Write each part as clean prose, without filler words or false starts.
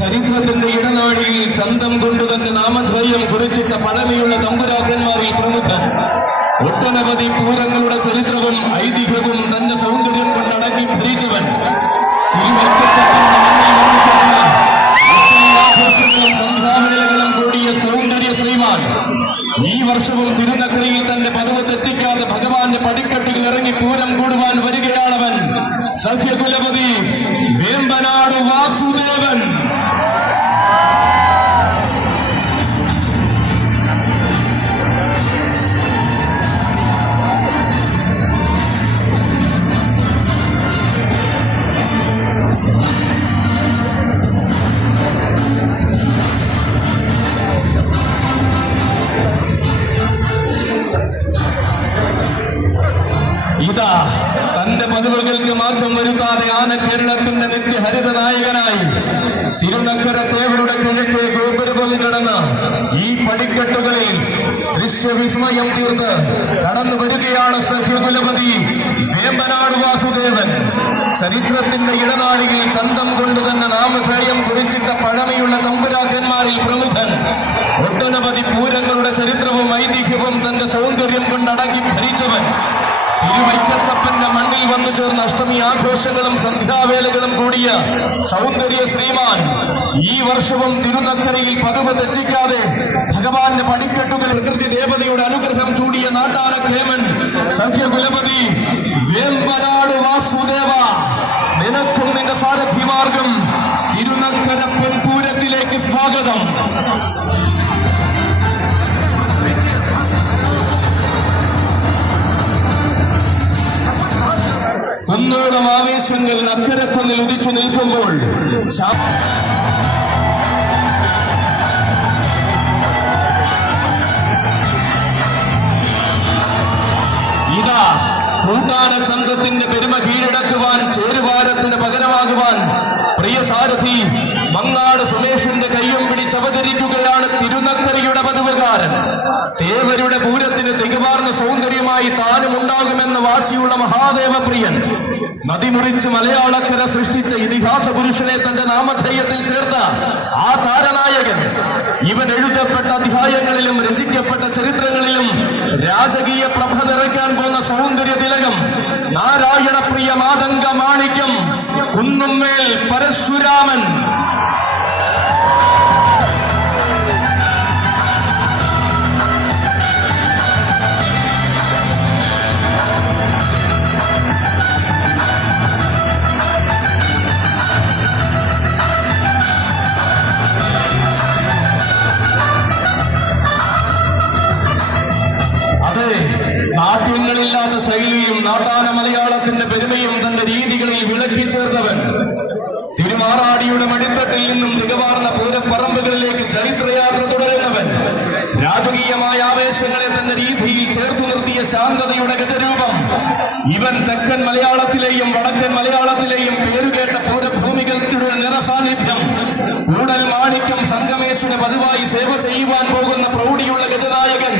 ചരിത്രത്തിന്റെ ഇടനാഴിയിൽ ചന്തം കൊണ്ടു തന്നെ നാമധേയം കുറിച്ചിട്ട പഴമയുള്ള തമ്പുരാക്കന്മാരിൽ പ്രമുഖൻ. ഒട്ടനവധി പൂരങ്ങളുടെ ചരിത്രവും ഐതിഹ്യവും തന്റെ സൗന്ദര്യം കൊണ്ടടക്കി ഭരിച്ചവൻ. സംഭാവനകളും കൂടിയ സൗന്ദര്യ ശ്രീമാൻ ഈ വർഷവും തിരുനക്കരയിൽ തന്റെ പദവ് തെറ്റിക്കാതെ ഭഗവാന്റെ പടിക്കെട്ടിൽ ഇറങ്ങി പൂരം കൂടുവാൻ വരികയാണവൻ. സഖ്യകുലപതി വേമ്പനാട് വാസുദേവൻ. ഇതാ തന്റെ പതിവുകൾക്ക് മാറ്റം വരുത്താതെ ആന കേരളത്തിന്റെ നിത്യഹരിത നായകനായി തിരുനക്കര തേവരുടെ കിഴക്കേ ഗോപുരവും കടന്ന് ഈ പടിക്കെട്ടുകളിൽ ദൃശ്യവിസ്മയം തീർത്ത് കടന്നു വരികയാണ് സഖ്യകുലപതി വേമ്പനാട് വാസുദേവൻ. ചരിത്രത്തിന്റെ ഇടനാഴിയിൽ ചന്തം കൊണ്ട് തന്നെ നാമധേയം കുറിച്ചിട്ട പഴമയുള്ള തമ്പുരാക്കന്മാരിൽ പ്രമുഖൻ. ഒട്ടനവധി പൂരങ്ങളുടെ ചരിത്രവും ഐതിഹ്യവും തന്റെ സൗന്ദര്യം കൊണ്ടടക്കി ഭരിച്ചവൻ. തിരുവൈക്കത്തപ്പന്റെ മണ്ണിൽ വന്നു ചേർന്ന അഷ്ടമി ആഘോഷങ്ങളും സന്ധ്യാവേലകളും കൂടിയ സൗന്ദര്യ ശ്രീമാൻ ഈ വർഷവും തിരുനക്കരയിൽ പദവ് തെറ്റിക്കാതെ ഭഗവാന്റെ പടിക്കെട്ടുകൾ പ്രകൃതി ദേവതയുടെ അനുഗ്രഹം ചൂടിയ നാട്ടാന ക്ഷേമൻ സഖ്യകുലപതി വേമ്പനാട് വാസുദേവ. നിനക്കും നിന്റെ സാരഥിമാർഗം തിരുനക്കര പൊൻപൂരത്തിലേക്ക് സ്വാഗതം. കുന്നോളം ആവേശങ്ങൾ നക്കരപ്പന്നിൽ ഉദിച്ചു നിൽക്കുമ്പോൾ ഇതാ കൂട്ടാന ചന്തത്തിന്റെ പെരുമ കീഴടക്കുവാൻ ചേരുവാരത്തിന് പകരമാകുവാൻ പ്രിയ സാരഥി മങ്ങാട് സുമേഷിന്റെ കയ്യും പിടിച്ചവതരിക്കുകയാണ് തിരുനക്കരയുടെ പതിവുകാരൻ. തേവരുടെ പൂരത്തിന് തികവാർന്ന സൗന്ദര്യമായി താനും ഉണ്ടാകുമെന്ന വാശിയുള്ള മഹാദേവപ്രിയൻ. നദിമുറിച്ച് മലയാളക്കര സൃഷ്ടിച്ച ഇതിഹാസ പുരുഷനെ തന്റെ നാമധേയത്തിൽ ചേർത്ത ആ താരനായകൻ. ഇവൻ എഴുതപ്പെട്ട അധ്യായങ്ങളിലും രചിക്കപ്പെട്ട ചരിത്രങ്ങളിലും രാജകീയ പ്രഭ നിറയ്ക്കാൻ പോകുന്ന സൗന്ദര്യ തിലകം നാരായണപ്രിയ മാതംഗ മാണിക്യം കുന്നുമ്മേൽ പരശുരാമൻ. നാട്യങ്ങളില്ലാത്ത ശൈലിയും നാട്ടാന മലയാളത്തിന്റെ പെരുമയും തന്റെ രീതികളിൽ വിളക്കി ചേർത്തവൻ. തിരുമാറാടിയുടെ മടിത്തട്ടിൽ നിന്നും തികവാർന്ന പൂരപ്പറമ്പുകളിലേക്ക് ചരിത്രയാത്ര തുടരുന്നവൻ. രാജകീയമായ ആവേശങ്ങളെ തന്റെ രീതിയിൽ ചേർത്തു നിർത്തിയ ശാന്തതയുടെ ഗജരൂപം. ഇവൻ തെക്കൻ മലയാളത്തിലെയും വടക്കൻ മലയാളത്തിലെയും പേരുകേട്ട പൂരഭൂമികൾക്കുള്ള നിറസാന്നിധ്യം. കൂടൽ മാണിക്യം സംഗമേശ്വര പതിവായി സേവ ചെയ്യുവാൻ പോകുന്ന പ്രൗഢിയുള്ള ഗജനായകൻ.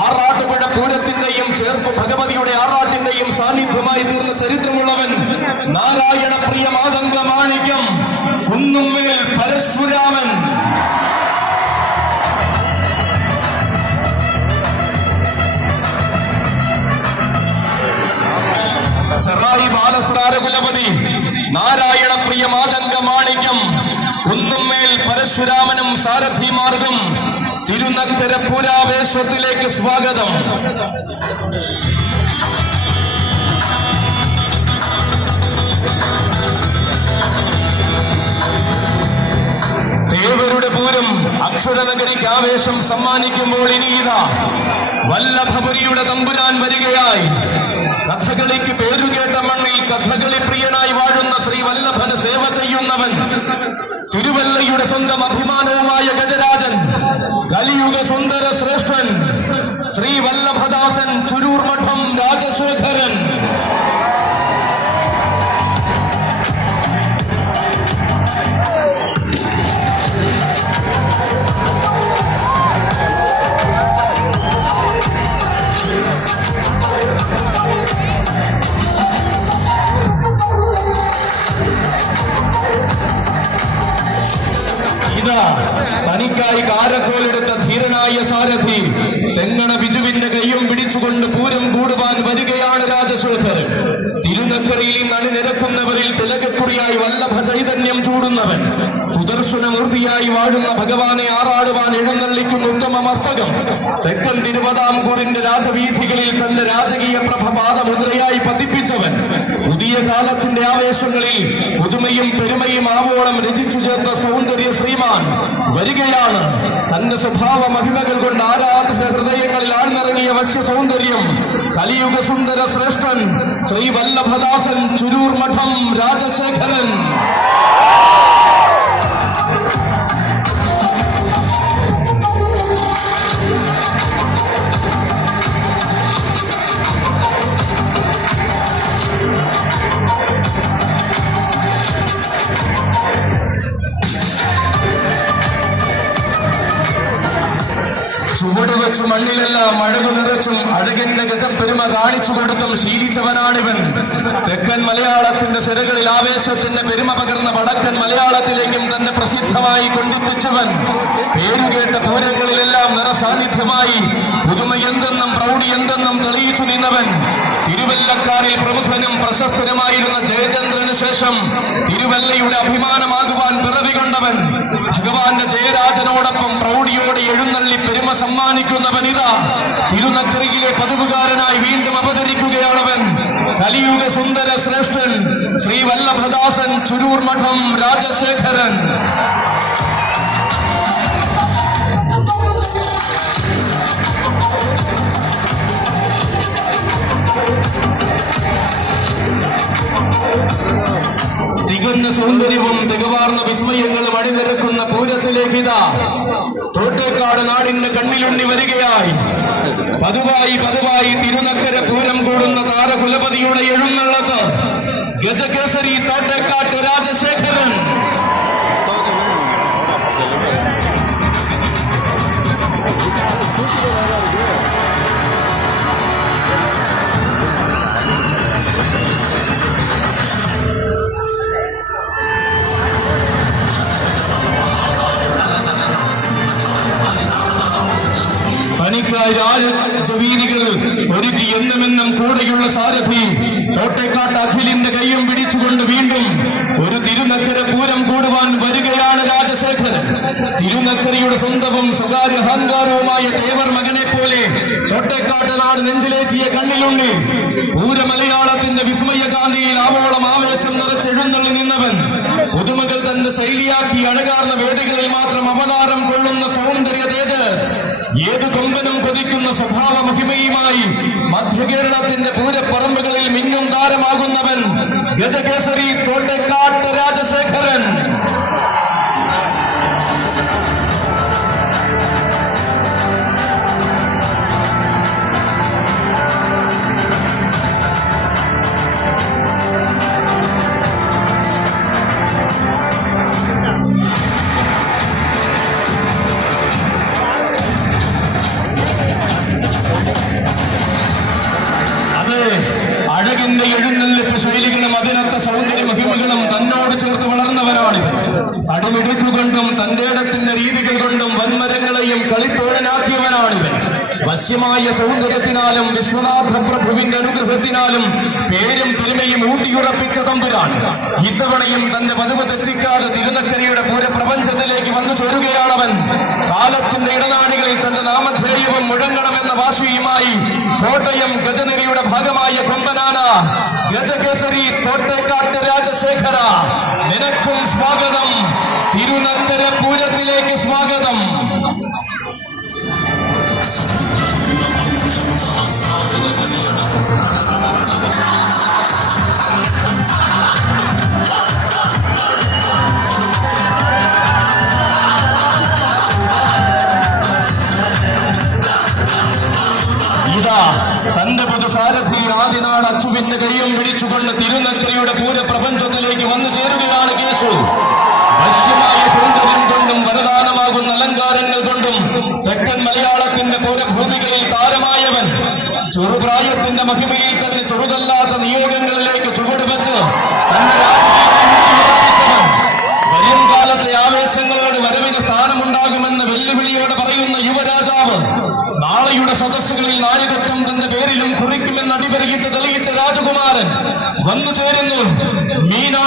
ആറാട്ടുപുഴ പൂരത്തിന്റെയും ചേർപ്പ് ഭഗവതിയുടെ ആറാട്ടിന്റെയും സാന്നിധ്യമായി തീർന്ന ചരിത്രമുള്ളവൻ നാരായണപ്രിയ മാതംഗ മാണിക്യം കുന്നുമ്മേൽ പരശുരാമൻ. ചെറായി ബാലസ്ഥാരകുലപതി നാരായണപ്രിയ മാതംഗ മാണിക്യം കുന്നുമ്മേൽ പരശുരാമനും സാരഥിമാർഗം തിരുനക്കര പൂരാവേശത്തിലേക്ക് സ്വാഗതം. ദേവരുടെ പൂരം അക്ഷരനഗരിക്ക് ആവേശം സമ്മാനിക്കുമ്പോൾ ഇനിയിതാ വല്ലഭപുരിയുടെ തമ്പുരാൻ വരികയായി. കഥകളിക്ക് പേരുകേട്ട മണ്ണിൽ കഥകളി പ്രിയനായി വാഴുന്ന ശ്രീ വല്ലഭന് സേവ ചെയ്യുന്നവൻ. തിരുവല്ലയുടെ സ്വന്തം അഭിമാനവുമായ ഗജരാജൻ, കലിയുഗ സുന്ദര ശ്രേഷ്ഠൻ ശ്രീ വല്ലഭദാസൻ ചുരൂർ മഠം രാജശേഖരൻ. കുതിരയായി കാരക്കോലെടുത്ത ധീരനായ സാരഥി തെങ്ങണ ബിജുവിന്റെ കയ്യും പിടിച്ചുകൊണ്ട് പൂരം കൂടുവാൻ വരികയാണ് രാജശേഖരൻ. തിരുനക്കരയിൽ നടുനിരക്കുന്നവരിൽ തിലകക്കുറിയായി വല്ലഭ ചൈതന്യം ചൂടുന്നവൻ, സുദർശനമൂർത്തിയായി വാഴുന്ന ഭഗവാനെ ആറാടുവാൻ എഴുന്നള്ളിക്കുന്ന ഉത്തമ മസ്തകം, തെക്കൻ തിരുവിതാംകൂറിന്റെ രാജവീഥികളിൽ തന്റെ രാജകീയ പ്രഭ പാദമുദ്രയായി പതിപ്പിച്ചവൻ, പുതിയ കാലത്തിന്റെ ആവേശങ്ങളിൽ പുതുമയും പെരുമയും ആവോളം രചിച്ചു ചേർത്ത സൗന്ദര്യ ശ്രീമാൻ വരികയാണ്. തന്റെ സ്വഭാവ മഹിമകൾ കൊണ്ട് ആരാധന ഹൃദയങ്ങളിൽ ആഴ്ന്നിറങ്ങിയ വശ്യ സൗന്ദര്യം, കലിയുഗ സുന്ദര ശ്രേഷ്ഠൻ ശ്രീ വല്ലഭദാസൻ ചുരൂർ മഠം രാജശേഖരൻ. ചുവട് വെച്ചു മണ്ണിലെല്ലാം അഴകു നിറച്ചും അഴകിന്റെ ഗജപ്പെരുമ കാണിച്ചു കൊടുത്തും ശീലിച്ചവനാണിവൻ. തെക്കൻ മലയാളത്തിന്റെ സിരകളിൽ ആവേശത്തിന്റെ പെരുമ പകർന്ന വടക്കൻ മലയാളത്തിലേക്കും തന്നെ പ്രസിദ്ധമായി കൊണ്ടെത്തിച്ചവൻ. പേരുകേട്ട പൂരങ്ങളിലെല്ലാം നിറസാന്നിധ്യമായി പുതുമ എന്തെന്നും പ്രൗഢി എന്തെന്നും തെളിയിച്ചു നിന്നവൻ. തിരുവല്ലക്കാരിൽ പ്രമുഖനും പ്രശസ്തനുമായിരുന്ന ജയചന്ദ്രന് ശേഷം തിരുവല്ലയുടെ അഭിമാനമാകുവാൻ പിറവി കൊണ്ടവൻ. ഭഗവാന്റെ ജയരാജനോടൊപ്പം പ്രൗഢിയോടെ എഴുന്നള്ളി പെരുമ സമ്മാനിക്കുന്നവനിതാ തിരുനക്കരയിലെ പതിവുകാരനായി വീണ്ടും അവതരിക്കുകയാണവൻ. കലിയുഗ സുന്ദര ശ്രേഷ്ഠൻ ശ്രീ വല്ലഭദാസൻ ചുരൂർ മഠം രാജശേഖരൻ. തികഞ്ഞ സൗന്ദര്യവും തികവാർന്ന വിസ്മയങ്ങളും അണിനിരക്കുന്ന പൂരത്തിലേക്കിതാ തോട്ടേക്കാട് നാടിന്റെ കണ്ണിലുണ്ണി വരികയായി. പതിവായി തിരുനക്കര പൂരം കൂടുന്ന താരകുലപതിയുടെ എഴുന്നള്ളത്ത് ഗജകേസരി തോട്ടേക്കാട്ട് രാജശേഖരൻ. പണിക്കായി രാജവീതികൾ ഒരുക്കി എന്നുമെന്നും കൂടെയുള്ള സാരഥി തോട്ടേക്കാട്ട് അഖിലിന്റെ കയ്യും പിടിച്ചുകൊണ്ട് വീണ്ടും ഒരു തിരുനക്കര പൂരം കൂടുവാൻ വരികയാണ് രാജശേഖരൻ. തിരുനക്കരയുടെ സ്വന്തവും സ്വകാര്യ അഹങ്കാരവുമായ തേവർ മകനെ പോലെ തോട്ടേക്കാട്ട് നാട് നെഞ്ചിലേറ്റിയ കണ്ണിലുണ്ണി പൂരമലയാളത്തിന്റെ വിസ്മയകാന്തിയിൽ ആവോളം ആവേശം നിറച്ചെഴുന്നള്ളി നിന്നവൻ. പുതുമകൾ തന്റെ ശൈലിയാക്കി അഴകാർന്ന വേദികളിൽ മാത്രം അവതാരം കൊള്ളുന്ന സൗന്ദര്യ തേജസ്, ഏതു കൊമ്പനും കൊതിക്കുന്ന സ്വഭാവ മഹിമയുമായി മധ്യകേരളത്തിന്റെ പൂരപ്പറമ്പുകളിൽ മിന്നും താരമാകുന്നവൻ ഗജകേസരി തോട്ടേക്കാട്ട് രാജശേഖരൻ. അഴകിന്റെ എഴുന്നള്ളിപ്പ് ശൈലികളും അതിനൊത്ത സൗന്ദര്യ മഹിമകളും തന്നോട് ചേർത്ത് വളർന്നവരാണ്. തടിമിടുക്കുകൊണ്ടും തന്റെ ഇടത്തിന്റെ രീതികൾ കൊണ്ടും വൻമരങ്ങളെയും കളിത്തോഴനാക്കിയവനാണിവൻ. വശ്യമായ സൗന്ദര്യത്തിനാലും വിശ്വനാഥ പ്രഭുവിന്റെ അനുഗ്രഹത്തിനാലും പേരും പെരുമയും ഊട്ടിയുറപ്പിച്ച തമ്പുരാൻ ഇത്തവണയും തന്റെ പതിവ് തെറ്റിക്കാതെ തിരുനക്കരയുടെ പൂരപ്രപഞ്ചത്തിലേക്ക് വന്നു ചേരുകയാണവൻ. കാലത്തിന്റെ ഇടനാഴികളിൽ തന്റെ നാമധേയവും മുഴങ്ങണമെന്ന വാശിയുമായി കോട്ടയം ഗജനിരയുടെ ഭാഗമായ കൊമ്പനാന ഗജകേസരി തോട്ടേക്കാട്ട് രാജശേഖര, നിനക്കും സ്വാഗതം. തിരുനക്കര പൂരത്തിലേക്ക് സ്വാഗതം. തന്റെ പൊതുസാരഥി ആദിനാട് അച്ചുവിന്റെ കയ്യും പിടിച്ചുകൊണ്ട് തിരുനക്കരയുടെ പൂരപ്രപഞ്ചത്തിലേക്ക് വന്നു ചേരുകയാണ് കേശു. വശ്യമായ സൗന്ദര്യം കൊണ്ടും വരദാനമാകുന്ന അലങ്കാരങ്ങൾ കൊണ്ടും തെക്കൻ മലയാളത്തിന്റെ പൂരഭൂമികളിൽ താരമായവൻ. ചെറുപ്രായത്തിന്റെ മഹിമയിൽ തന്നെ ചെറുതല്ലാത്ത നിയോഗങ്ങളിലേക്ക് ചുവടുവെച്ച് തന്റെ രാജ്യത്തെ വരും കാലത്തെ ആവേശങ്ങളോട് വരവിന് സ്ഥാനമുണ്ടാകുമെന്ന്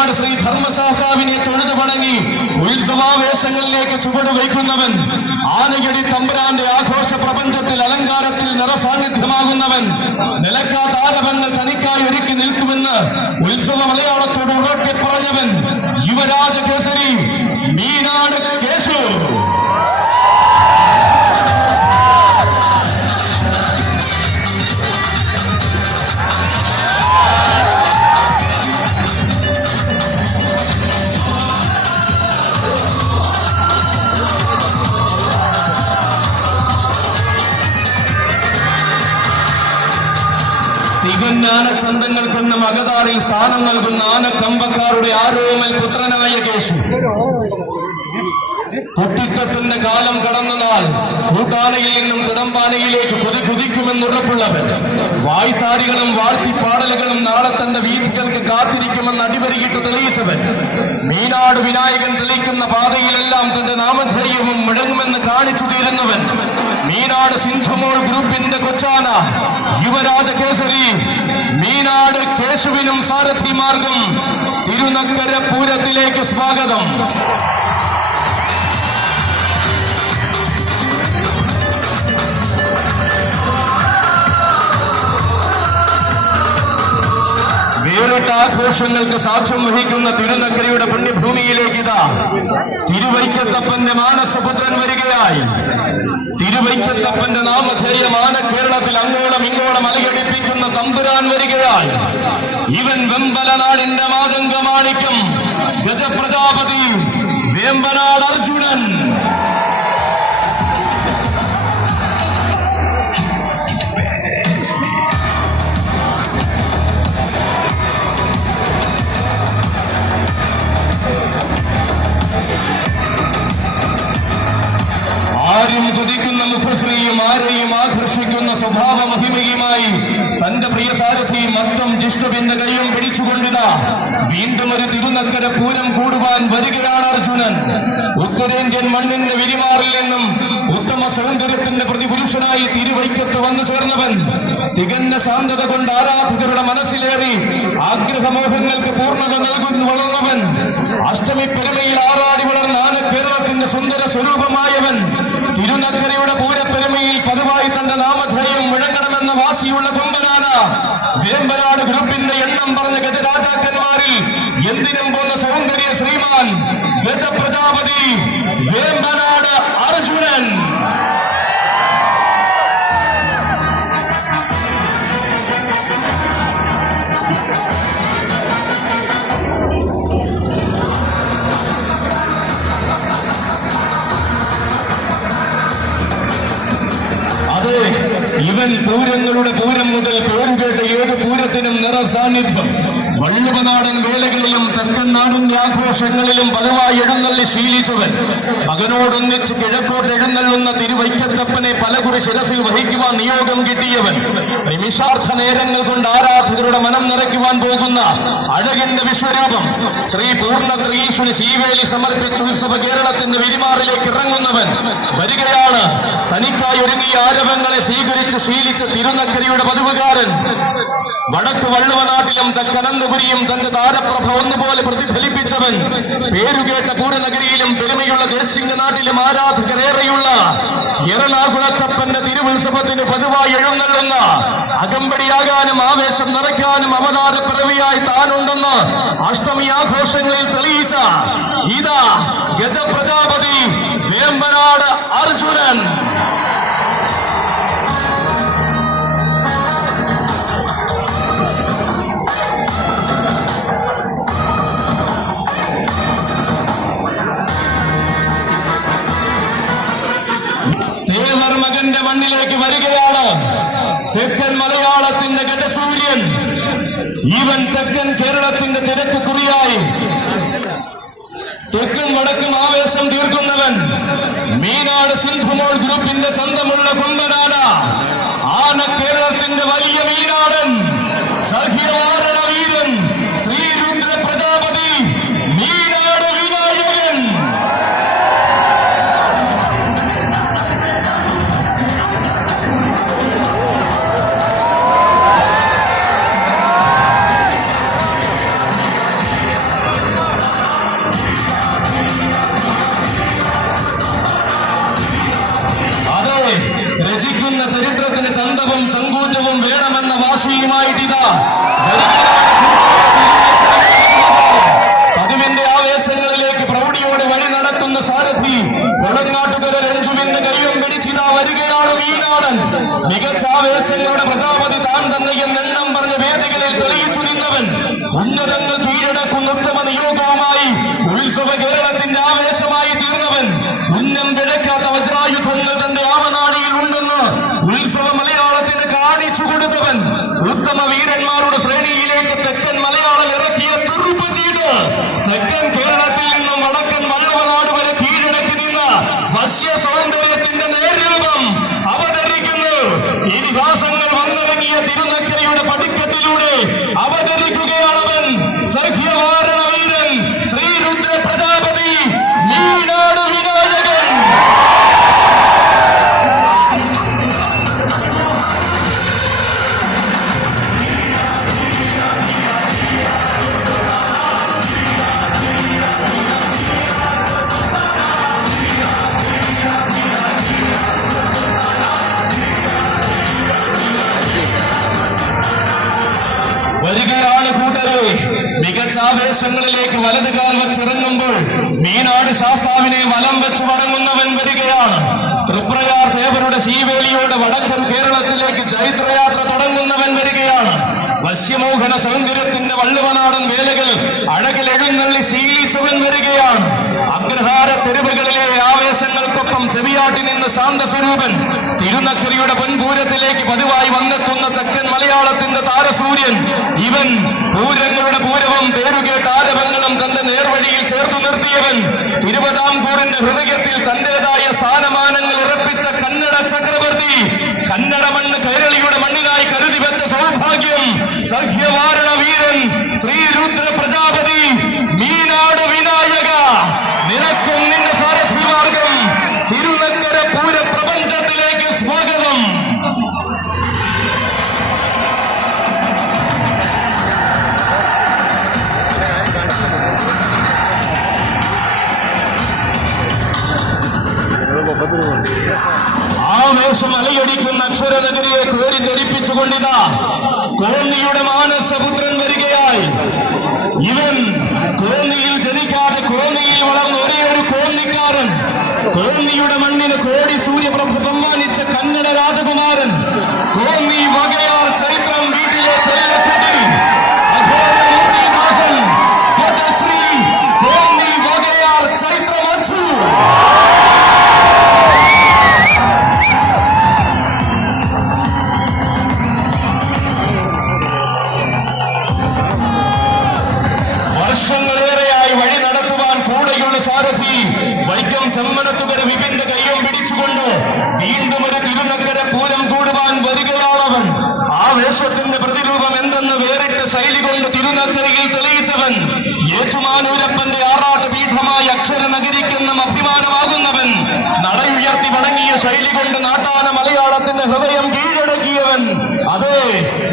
മീനാട് ശ്രീ ധർമ്മശാസ്താവിനെ തൊഴുതു വണങ്ങി ഉത്സവാവേശങ്ങളിലേക്ക് ചുവടുവയ്ക്കുന്നവൻ, ആനയടി തമ്പുരാന്റെ ആഘോഷ പ്രപഞ്ചത്തിൽ അലങ്കാരത്തിൽ നിറസാന്നിധ്യമാകുന്നവൻ, നിലക്കാത്ത ആരവങ്ങൾ തനിക്കായി ഒരുക്കി നിൽക്കുമെന്ന് ഉത്സവ മലയാളത്തോട് ഉറക്കെ പറഞ്ഞവൻ, യുവരാജ കേസരി മീനാട് കേശു. തികഞ്ഞാനച്ചന്തങ്ങൾ കൊണ്ട് മകതാറിൽ സ്ഥാനം നൽകുന്ന ആനക്കമ്പക്കാരുടെ ആരോമൽ പുത്രനായ കേശു. കുട്ടിത്തത്തിന്റെ കാലം കടന്നതാൽ കൂട്ടാനയിൽ നിന്നും തിടമ്പാനയിലേക്ക് കുതിക്കുമെന്നുറപ്പുള്ളവൻ, വായ്ത്താരികളും വാഴ്ത്തിപ്പാടലുകളും നാളെ തന്റെ വീഥികൾക്ക് കാത്തിരിക്കുമെന്ന് അടിവരികിട്ട് തെളിയിച്ചവൻ, മീനാട് വിനായകൻ തെളിയിക്കുന്ന പാതയിലെല്ലാം തന്റെ നാമധേയവും മുഴങ്ങുമെന്ന് കാണിച്ചു തീരുന്നവൻ, മീനാട് സിന്ധുമോൾ ഗ്രൂപ്പിന്റെ കൊച്ചാന യുവരാജ കേസരി മീനാട് കേശുവിനും സാരഥിമാർക്കും തിരുനക്കര പൂരത്തിലേക്ക് സ്വാഗതം. വേറിട്ട ആഘോഷങ്ങൾക്ക് സാക്ഷ്യം വഹിക്കുന്ന തിരുനക്കരയുടെ പുണ്യഭൂമിയിലേക്ക് ഇതാ തിരുവൈക്കത്തപ്പന്റെ മാനസപുത്രൻ വരികയായി. തിരുവൈക്കത്തപ്പന്റെ നാമധേയമാണ് കേരളത്തിൽ അങ്ങോളം ഇങ്ങോളം അലയടിപ്പിക്കുന്ന തമ്പുരാൻ വരികയായി. ഇവൻ വെമ്പലനാടിന്റെ മാതംഗമാണിക്യം ഗജപ്രജാപതി വേമ്പനാട് അർജുനൻ. ആരും കൊതിക്കുന്ന മുഖശ്രീയും ആരെയും ആകർഷിക്കുന്ന സ്വഭാവ മഹിമയുമായി തന്റെ പ്രിയ സാരഥി മൊത്തം ജിഷ്ണുവിന്റെ കൈയും പിടിച്ചുകൊണ്ടിതാ വീണ്ടും ഒരു തിരുനക്കര പൂരം കൂടുവാൻ വരികയാണ് അർജുനൻ. ഉത്തരേന്ത്യൻ മണ്ണിന്റെ വിരിമാറിൽ നിന്നും ഉത്തമ സൗന്ദര്യത്തിന്റെ പ്രതിപുരുഷനായി തിരുവൈക്കത്ത് വന്നു ചേർന്നവൻ, തികഞ്ഞ ശാന്തത കൊണ്ട് ആരാധകരുടെ മനസ്സിലേറി ആഗ്രഹമോഹങ്ങൾക്ക് പൂർണ്ണത നൽകുന്നു വളർന്നവൻ, അഷ്ടമി പെരുമയിൽ ആറാടി വളർന്ന ആന കേരളത്തിന്റെ സുന്ദര സ്വരൂപമായവൻ, തിരുനക്കരയുടെ പൂരപ്പെരുമയിൽ പതിവായി തന്റെ നാമധേയം മുഴങ്ങണമെന്ന വാശിയുള്ള കൊമ്പനാന, വേമ്പനാട് ഗ്രൂപ്പിന്റെ എണ്ണം പറഞ്ഞ ഗജരാജാക്കന്മാരിൽ എന്തിനും പോന്ന സൗന്ദര്യ ശ്രീമാൻ ഗജപ്രജാപതി വേമ്പനാട് അർജുനൻ. ഇവൻ പൂരങ്ങളുടെ പൂരം മുതൽ പേരുകേട്ട ഏത് പൂരത്തിനും നിറ സാന്നിധ്യം. വള്ളുവനാടൻ വേലകളിലും തെക്കൻ നാടിന്റെ ആഘോഷങ്ങളിലും പതിവായി എഴുന്നള്ളി ശീലിച്ചവൻ, മകനോടൊന്നിച്ച് കിഴക്കോട്ട് എഴുന്നള്ളുന്ന തിരുവൈക്കത്തപ്പനെ പലകുറി ശിരസിൽ വഹിക്കുവാൻ നിയോഗം കിട്ടിയവൻ, നിമിഷാർത്ഥ നേരങ്ങൾ കൊണ്ട് ആരാധകരുടെ മനം നിറയ്ക്കുവാൻ പോകുന്ന അഴകിന്റെ വിശ്വരൂപം ശ്രീ പൂർണ്ണ ഈശ്വരി ശീവേലി സമർപ്പിച്ച ഉത്സവ കേരളത്തിന്റെ വിരിമാറിലേക്ക് ഇറങ്ങുന്നവൻ വരികയാണ്. തനിക്കായി ഒരുങ്ങിയ ആരവങ്ങളെ സ്വീകരിച്ച് ശീലിച്ച തിരുനക്കരയുടെ പതിവുകാരൻ, വടക്ക് വള്ളുവനാട്ടിലും തെക്കനന്തപുരിയും തന്റെ താരപ്രഭ ഒന്നുപോലെ പ്രതിഫലിപ്പിച്ചവൻ, പേരുകേട്ട പൂരനഗരിയിലും പെരുമയുള്ള ദേശിംഗനാട്ടിലും ആരാധകരേറെയുള്ള എറണാകുളത്തപ്പന്റെ തിരുവുത്സവത്തിന് പതിവായി എഴുന്നള്ളുന്ന, അകമ്പടിയാകാനും ആവേശം നിറയ്ക്കാനും അവതാര പിറവിയായി താനുണ്ടെന്ന് അഷ്ടമി ആഘോഷങ്ങളിൽ തെളിയിച്ച ഇതാ ഗജപ്രജാപതി വേമ്പനാട് അർജുനൻ. മകന്റെ മണ്ണിലേക്ക് വരികയാണ് തെക്കൻ മലയാളത്തിന്റെ ഗജസൂര്യൻ. ഇവൻ തെക്കൻ കേരളത്തിന്റെ തിരക്ക് കുറിയായി തെക്കും വടക്കും ആവേശം തീർക്കുന്നവൻ, മീനാട് സിന്ധുമോൾ ഗ്രൂപ്പിന്റെ സ്വന്തമുള്ള കൊമ്പനാന, ആന കേരളത്തിന്റെ വലിയ വീരാടൻ, സഖ്യവാരണ വീരൻ ശ്രീരുദ്ര പ്രജാപതി മീനാട് വിനായകൻ. മൈതാനിയിലേക്ക് വലത് കാൽ വച്ചിറങ്ങുമ്പോൾ മീനാട് ശാസ്താവിനെ വലം വെച്ച് മടങ്ങുന്നവൻ വരികയാണ്. തൃപ്രയാർ ദേവരുടെ ശീവേലിയോട് വടക്കൻ കേരളത്തിലേക്ക് ചൈത്രയാത്ര തുടങ്ങുന്നവൻ വരികയാണ്. വശ്യമോഹന സൗന്ദര്യത്തിന്റെ വള്ളുവനാടൻ വേലകൾ അഴകിൽ എഴുന്നള്ളി ശീലിച്ചവൻ വരികയാണ്. അഗ്രഹാര തെരുവുകളിലെ ആവേശങ്ങൾക്കൊപ്പം ചെവിയാട്ടി നിന്ന് ശാന്തസ്വരൂപൻ തിരുനക്കരയുടെ പൊൻപൂരത്തിലേക്ക് പതിവായി വന്നെത്തുന്ന തെക്കൻ മലയാളത്തിന്റെ താരസൂര്യൻ ഇവൻ. പൂരങ്ങളുടെ പൂരവും പേരുകേട്ട ആരവങ്ങളും തന്റെ നേർവഴിയിൽ ചേർത്തു നിർത്തിയവൻ. തിരുവിതാംകൂറിന്റെ ഹൃദയത്തിൽ തന്റേതായ സ്ഥാനമാനങ്ങൾ ഉറപ്പിച്ച കന്നഡ ചക്രവർത്തി. കന്നഡ മണ്ണ് കൈരളിയുടെ മണ്ണിനായി കരുതി വെച്ച സൗഭാഗ്യം. സഖ്യവാരണ വീരൻ ശ്രീരുദ്ര പ്രജാപതി മീനാട് വിനായക, നിനക്കും നിന്റെ സാരഥിമാർഗം തിരുനക്കര പൂര പ്രപഞ്ചത്തിലേക്ക് സ്വാഗതം. ആവേശം അലയടിക്കുന്ന അക്ഷരനഗരിയെ കോരി ധരിപ്പിച്ചുകൊണ്ടിതാ കോന്നിയുടെ മാനസപുത്രൻ വരികയായി. ഇവൻ കോന്നിയിൽ ജനിക്കാതെ കോന്നിയിൽ വളർന്ന ഒരേയൊരു കോന്നിക്കാരൻ. കോന്നിയുടെ മണ്ണിന് കോടി സൂര്യപ്രഭ സമ്മാനിച്ച കന്നഡ രാജകുമാരൻ. കോന്നി വകയാർ ചൈത്രം വീട്ടിലെ ചെല്ലക്കുട്ടി അഘോരമൂർത്തിദാസൻ ഗജശ്രീ കോന്നി വകയാർ ചൈത്രം അച്ചു. വർഷങ്ങളേറെയായി വഴി നടത്തുവാൻ കൂടെയുള്ള സാരഥി വൈക്കം ചമ്മനത്തുകര വിപിന്റെ കയ്യും പിടിച്ചുകൊണ്ട് വീണ്ടും ഒരു തിരുനക്കര പൂരം കൂടുവാൻ വരികയാണവൻ. ആവേശത്തിന്റെ പ്രതിരൂപം എന്തെന്ന് വേറിട്ട ശൈലി കൊണ്ട് തിരുനക്കരയിൽ തെളിയിച്ചവൻ. ഏറ്റുമാനൂരപ്പന്റെ ആറാട്ട് പീഠമായി അക്ഷരനഗരിക്കെന്നും അഭിമാനമാകുന്നവൻ. നടയുയർത്തി വണങ്ങിയ ശൈലി കൊണ്ട് നാട്ടാന മലയാളത്തിന്റെ ഹൃദയം കീഴടക്കിയവൻ. അതെ,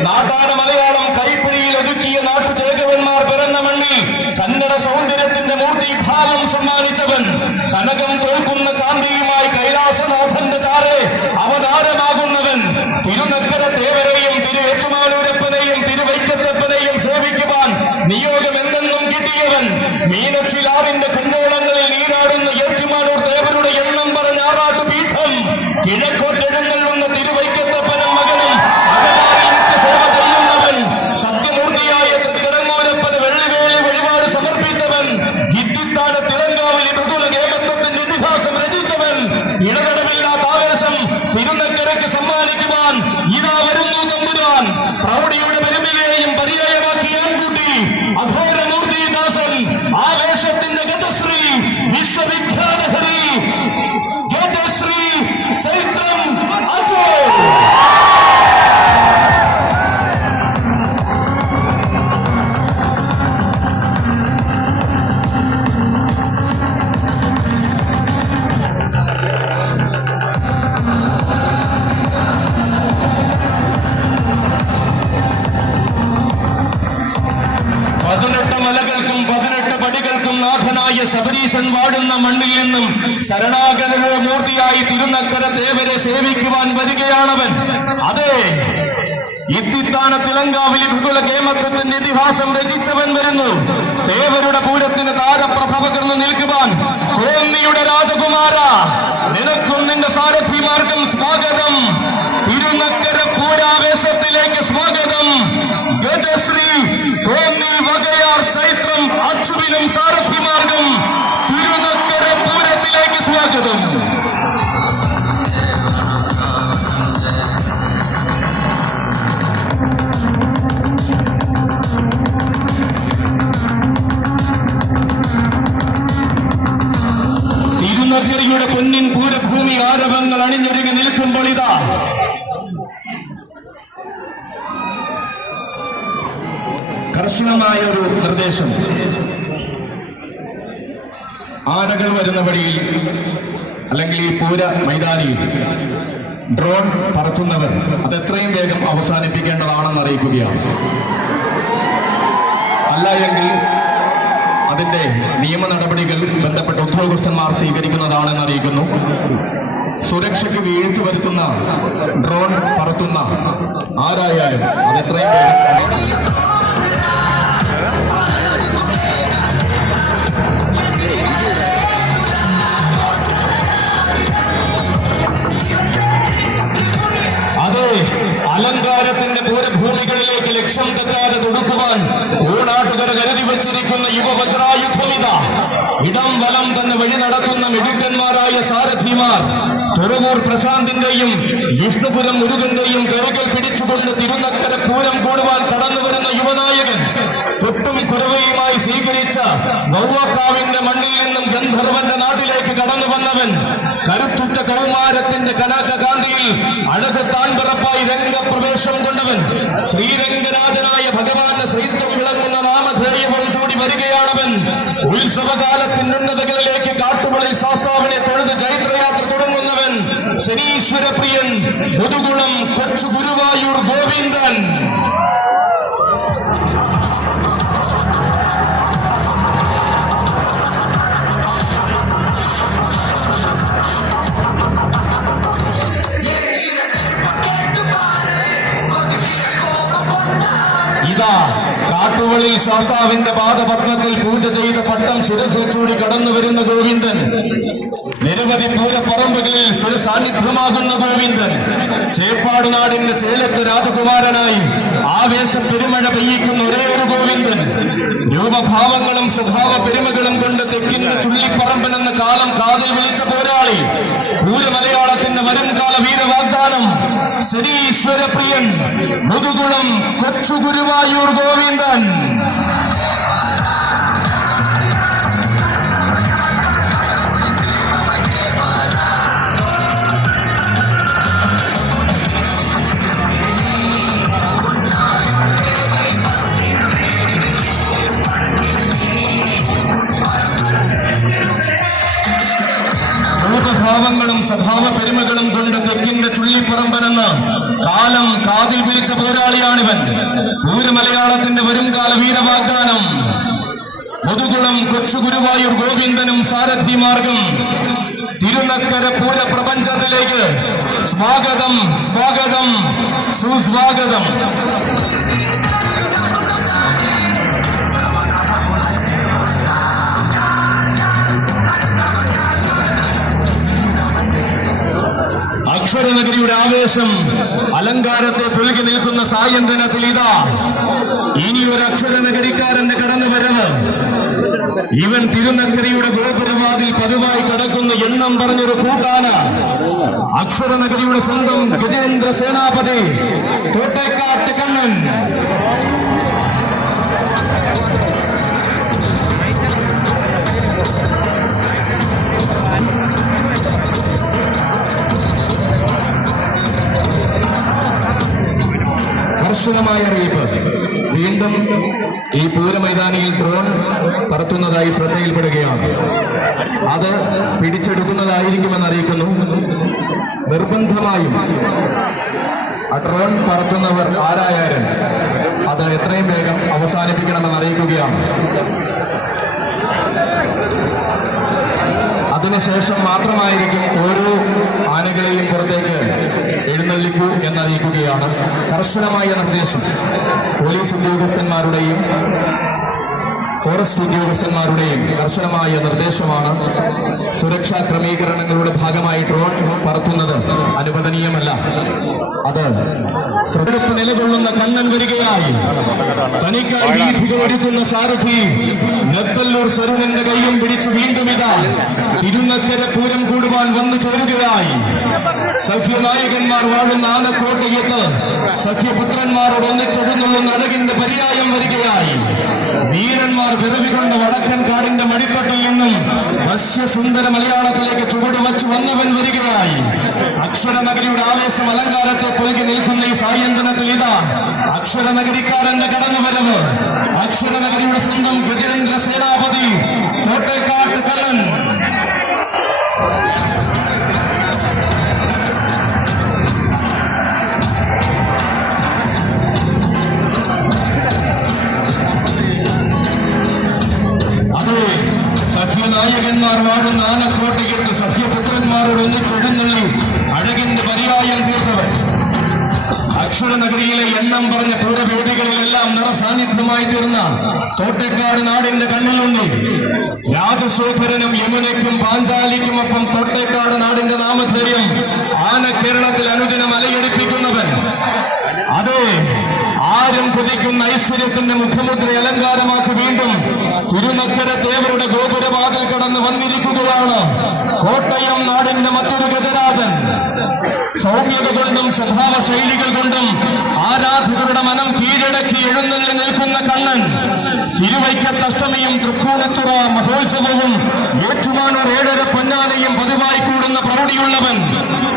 നാട്ടാന മലയാളം കൈപ്പിടിയിൽ ഒതുക്കിയ നാട്ടുചേകവന്മാർ പിറന്ന മണ്ണിൽ കന്നഡ സൗന്ദര്യത്തിന്റെ മൂർത്തിഭാവം സമ്മാനിച്ചവൻ. കനകം തോൽക്കുന്ന കാന്തിയുമായി കൈലാസനാഥന്റെ ചാരെ അവതാരമാകുന്നവൻ. തിരുനക്കര തേവരെയും തിരു ഏറ്റുമാനൂരപ്പനെയും തിരുവൈക്കത്തപ്പനെയും സേവിക്കുവാൻ നിയോഗം എന്തെന്നും കിട്ടിയവൻ. മീനച്ചിലാറിന്റെ കണ്ടോളങ്ങളിൽ നീരാടുന്ന ഏറ്റുമാനൂർ ദേവരുടെ എണ്ണം പറഞ്ഞ ആറാട്ട് പീഠം. കിഴക്കോട്ടെഴുന്നള്ളുന്ന തിരുവൈക്കത്തപ്പനും മകനും അകലാറിൽ നിത്യസേവ ചെയ്യുന്നവൻ. സത്യമൂർത്തിയായ തിടങ്ങൂരപ്പന് വെള്ളിവേളി വഴിപാട് സമർപ്പിച്ചവൻ. ഹിത്തിത്താന തിളങ്കാവിലി ബഹുല കേമത്വത്തിന്റെ ഇതിഹാസം രചിച്ചവൻ. ഇടതടമില്ലാത്ത ആവേശം തിരുനക്കരയ്ക്ക് സമ്മാനിക്കുവാൻ ഇതാ വരുന്നു തമ്പുരാൻ. പ്രൗഢിയുടെ പെരുമയെയും പര്യായമാക്കി ആൺകുട്ടി അഘോരമൂർത്തിദാസൻ. ആവേശത്തിന്റെ ഗജശ്രീ വിശ്വവിഖ്യാത ഹരി ഗജശ്രീ ചൈത്രം അജോ. മലകൾക്കും 18 പടികൾക്കും നാഥനായ ശബരീശൻ വാഴുന്ന മണ്ണിൽ നിന്നും ശരണാഗതരുടെ മൂർത്തിയായി തിരുനക്കര ദേവരെ സേവിക്കുവാൻ വരികയാണവൻ. അതെ, ഇത്തിത്താന തിളങ്കാവിലി ബഹുല കേമത്വത്തിന്റെ ഇതിഹാസം രചിച്ചവൻ വരുന്നു. ദേവരുടെ പൂരത്തിന് താരപ്രഭ പകർന്നു നിൽക്കുവാൻ കോന്നിയുടെ രാജകുമാര, നിനക്കും നിന്റെ സാരഥിമാർക്കും സ്വാഗതം. തിരുനക്കര പൂരാവേശത്തിലേക്ക് സ്വാഗതം. ഗജശ്രീ കോന്നി വകയാർ ചൈത്രം അച്ചുവിനും സാരഥിമാർക്കും തിരുനക്കര പൂരത്തിലേക്ക് സ്വാഗതം. തിരുനക്കരയുടെ പൊന്നിൻ പൂരഭൂമി ആരവങ്ങൾ അണിഞ്ഞൊരുങ്ങി നിൽക്കുമ്പോൾ ഇതാ കർശനമായ ഒരു നിർദ്ദേശം. ആനകൾ വരുന്ന വഴിയിൽ അല്ലെങ്കിൽ ഈ പൂര മൈതാനിയിൽ ഡ്രോൺ പറത്തുന്നവർ അത് എത്രയും വേഗം അവസാനിപ്പിക്കേണ്ടതാണെന്ന് അറിയിക്കുകയാണ്. അല്ല എങ്കിൽ അതിന്റെ നിയമ നടപടികൾ ബന്ധപ്പെട്ട ഉദ്യോഗസ്ഥന്മാർ സ്വീകരിക്കുന്നതാണെന്ന് അറിയിക്കുന്നു. സുരക്ഷയ്ക്ക് വീഴ്ച വരുത്തുന്ന ഡ്രോൺ പറത്തുന്ന ആരായാലും അത് എത്രയും വേഗം ഇടം വലം തന്നെ വഴി നടത്തുന്ന മിടുക്കന്മാരായ സാരഥിമാർ തുറവൂർ പ്രശാന്തിന്റെയും വിഷ്ണുപുരം മുരുകന്റെയും കൈകൾ പിടിച്ചുകൊണ്ട് തിരുനക്കര പൂരം കൂടുവാൻ കടന്നു വരുന്ന യുവനായകൻ കൊട്ടും കുരവയുമായി സ്വീകരിച്ച വൗവക്കാവിന്റെ മണ്ണിൽ നിന്നും ഗന്ധർവന്റെ നാട്ടിലേക്ക് കടന്നു വന്നവൻ കരുത്തുറ്റ കൗമാരത്തിന്റെ കനകകാന്തിയിൽ അഴക് താൻപിറപ്പായി രംഗപ്രവേശം കൊണ്ടവൻ ശ്രീരംഗരാജനായ ഭഗവാന്റെ ശ്രീത്വം വിളങ്ങുന്ന നാമധേയവും ചൂടി വരികയാണവൻ. ഉത്സവകാലത്തിന്റെ ഉന്നതകളിലേക്ക് കാട്ടുപള്ളി ശാസ്താവിനെ തൊഴുത് ചൈത്രയാത്ര തുടങ്ങുന്നവൻ ശനീശ്വരപ്രിയൻ മുതുകുളം കൊച്ചു ഗുരുവായൂർ ഗോവിന്ദൻ. ഇതാ കാട്ടുവള്ളി ശാസ്താവിന്റെ പാദപത്മത്തിൽ പൂജ ചെയ്ത പട്ടം ശിരസിൽ ചൂടി കടന്നു വരുന്ന ഗോവിന്ദൻ. നിരവധി പൂരപ്പറമ്പുകളിൽ സ്ഥിര സാന്നിധ്യമാകുന്ന ഗോവിന്ദൻ. ചേപ്പാട് നാടിന്റെ ചേലത്ത് രാജകുമാരനായി ആവേശ പെരുമഴ പെയ്യിക്കുന്ന ഒരേ ഒരു ഗോവിന്ദൻ. രൂപഭാവങ്ങളും സ്വഭാവ പെരുമകളും കൊണ്ട് തെക്കിന്റെ ചുള്ളിപ്പറമ്പൻ എന്ന കാലം കാതിൽ വിളിച്ച പോരാളി. പൂരമലയാളത്തിന്റെ വരുംകാല വീരവാഗ്ദാനം ശനീശ്വരപ്രിയൻ മുതുകുളം കൊച്ചു ഗുരുവായൂർ ഗോവിന്ദൻ. ഭാവങ്ങളും സ്വഭാവ പെരുമകളും കൊണ്ട് തെക്കിന്റെ ചുള്ളിപ്പറമ്പനെന്ന് കാലം കാതിൽ പിടിച്ച പോരാളിയാണിവൻ. പൂരമലയാളത്തിന്റെ വരുംകാല വീരവാഗ്ദാനം മുതുകുളം കൊച്ചു ഗുരുവായൂർ ഗോവിന്ദനും സാരഥിമാർഗം തിരുനക്കര പൂരപ്രപഞ്ചത്തിലേക്ക് സ്വാഗതം, സ്വാഗതം, സുസ്വാഗതം. അക്ഷരനഗരിയുടെ ആവേശം അലങ്കാരത്തെ പുലുകി നിൽക്കുന്ന സായന്തനത്തിൽ ഇതാ ഇനിയൊരു അക്ഷരനഗരിക്കാരന്റെ കടന്നു വരവ്. ഇവൻ തിരുനഗരിയുടെ ഗോപുരവാതിൽ പതിവായി കിടക്കുന്ന എണ്ണം പറഞ്ഞൊരു കൂട്ടാണ്. അക്ഷരനഗരിയുടെ സ്വന്തം ഗജേന്ദ്ര സേനാപതി തോട്ടേക്കാട്ട് കണ്ണൻ. കർശനമായ അറിയിപ്പ്. വീണ്ടും ഈ പൂരമൈതാനിയിൽ ഡ്രോൺ പറത്തുന്നതായി ശ്രദ്ധയിൽപ്പെടുകയാണ്. അത് പിടിച്ചെടുക്കുന്നതായിരിക്കുമെന്ന് അറിയിക്കുന്നു. നിർബന്ധമായും ആ ഡ്രോൺ പറത്തുന്നവർ ആരായാലും അത് എത്രയും വേഗം അവസാനിപ്പിക്കണമെന്ന് അറിയിക്കുകയാണ്. അതിനുശേഷം മാത്രമായിരിക്കും ഓരോ ആനകളെയും പുറത്തേക്ക് എഴുന്നള്ളിക്കൂ എന്നറിയിക്കുകയാണ്. കർശനമായ നിർദ്ദേശം പോലീസ് ഉദ്യോഗസ്ഥന്മാരുടെയും ഫോറസ്റ്റ് ഉദ്യോഗസ്ഥന്മാരുടെയും കർശനമായ നിർദ്ദേശമാണ്. സുരക്ഷാ ക്രമീകരണങ്ങളുടെ ഭാഗമായി ഡ്രോൺ പറത്തുന്നത് അനുവദനീയമല്ല. അത് ശ്രദ്ധപ്പ് നിലകൊള്ളുന്ന കണ്ണൻ വരികയായി. തനിക്കായി വീഥികൾ ഒരുക്കുന്ന സാരഥി നെത്തല്ലൂർ സരുണന്റെ കൈയും പിടിച്ചു വീണ്ടും ഇതാ തിരുനക്കര പൂരം കൂടുവാൻ വന്നു ചേരുകയായി. സഖ്യനായകന്മാർ വാഴുന്ന ആനക്കോട്ടയത്ത് സഖ്യപുത്രന്മാരോട് ഒന്നിച്ചെഴുന്നള്ളുന്ന അഴകിന്റെ പര്യായം വരികയായി. വീരന്മാർ വിറവികൊണ്ട് വടക്കൻ കാടിന്റെ മടിത്തട്ടിൽ നിന്നും വശ്യസുന്ദര മലയാളത്തിലേക്ക് ചുവടുവച്ചു വന്നവൻ വരികയായി. അക്ഷരനഗരിയുടെ ആവേശം അലങ്കാരത്തെ പുലകി നിൽക്കുന്ന ഈ സായന്തനത്തിൽ ഇതാ അക്ഷരനഗരിക്കാരന്റെ കടന്നുവരവ്. അക്ഷരനഗരിയുടെ സ്വന്തം ഗജേന്ദ്ര സേനാപതി തോട്ടേക്കാട്ട് കണ്ണൻ. അതെ, സഖ്യനായകന്മാർ വാഴുന്ന ആനക്കോട്ടയ്ക്ക് സഖ്യപുത്രന്മാരോട് ഒന്നിച്ചെഴുന്നള്ളി അഴകിന്റെ പര്യായം തീർത്തവൻ. അക്ഷരനഗരിയിലെ എണ്ണം പറഞ്ഞ പൂരവേദികളിലെല്ലാം നിറസാന്നിധ്യമായി തീർന്ന തോട്ടേക്കാട് നാടിന്റെ കണ്ണിലുണ്ടി രാജശേഖരനും യമുനയ്ക്കും പാഞ്ചാലിക്കുമൊപ്പം തോട്ടേക്കാട് നാടിന്റെ നാമധേയം ആനക്കേരളത്തിൽ അനുദിനം അലയടിപ്പിക്കുന്നവൻ. അതെ, ആരും കൊതിക്കുന്ന ഐശ്വര്യത്തിന്റെ മുഖമുദ്ര അലങ്കാരമാക്കി വീണ്ടും തിരുനക്കര തേവരുടെ ഗോപുരവാതിൽ വരികയാണ് കോട്ടയം നാടിന്റെ മറ്റൊരു ഗജരാജൻ. സൗമ്യത കൊണ്ടും സ്വഭാവ ശൈലികൾ കൊണ്ടും ആരാധകരുടെ മനം കീഴടക്കി എഴുന്നള്ളി നിൽക്കുന്ന കണ്ണൻ. തിരുവൈക്കത്ത് അഷ്ടമിയും തൃപ്പൂണിത്തുറ മഹോത്സവവും ഏറ്റുമാനൂർ ഏഴര പൊന്നാനയും പതിവായി കൂടുന്ന പ്രൗഢിയുള്ളവൻ.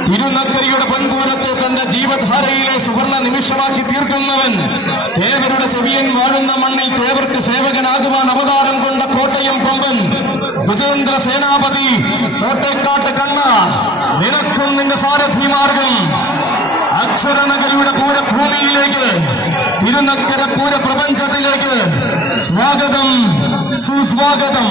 തിരുനക്കരയുടെ പൊൻപൂരത്തെ തന്റെ ജീവധാരയിലെ സുവർണ നിമിഷമാക്കി തീർക്കുന്നവൻ. തേവരുടെ ചെവിയൻ വാഴുന്ന മണ്ണിൽ തേവർക്ക് സേവകനാകുവാൻ അവതാരം കൊണ്ട കോട്ടയം കൊമ്പൻ ഗജേന്ദ്ര സേനാപതി തോട്ടേക്കാട്ട് കണ്ണ, നിനക്കും നിന്റെ സാരഥി മാർഗം അക്ഷരനഗരിയുടെ പൂരഭൂമിയിലേക്ക്, തിരുനക്കര പൂരപ്രപഞ്ചത്തിലേക്ക് സ്വാഗതം, സുസ്വാഗതം.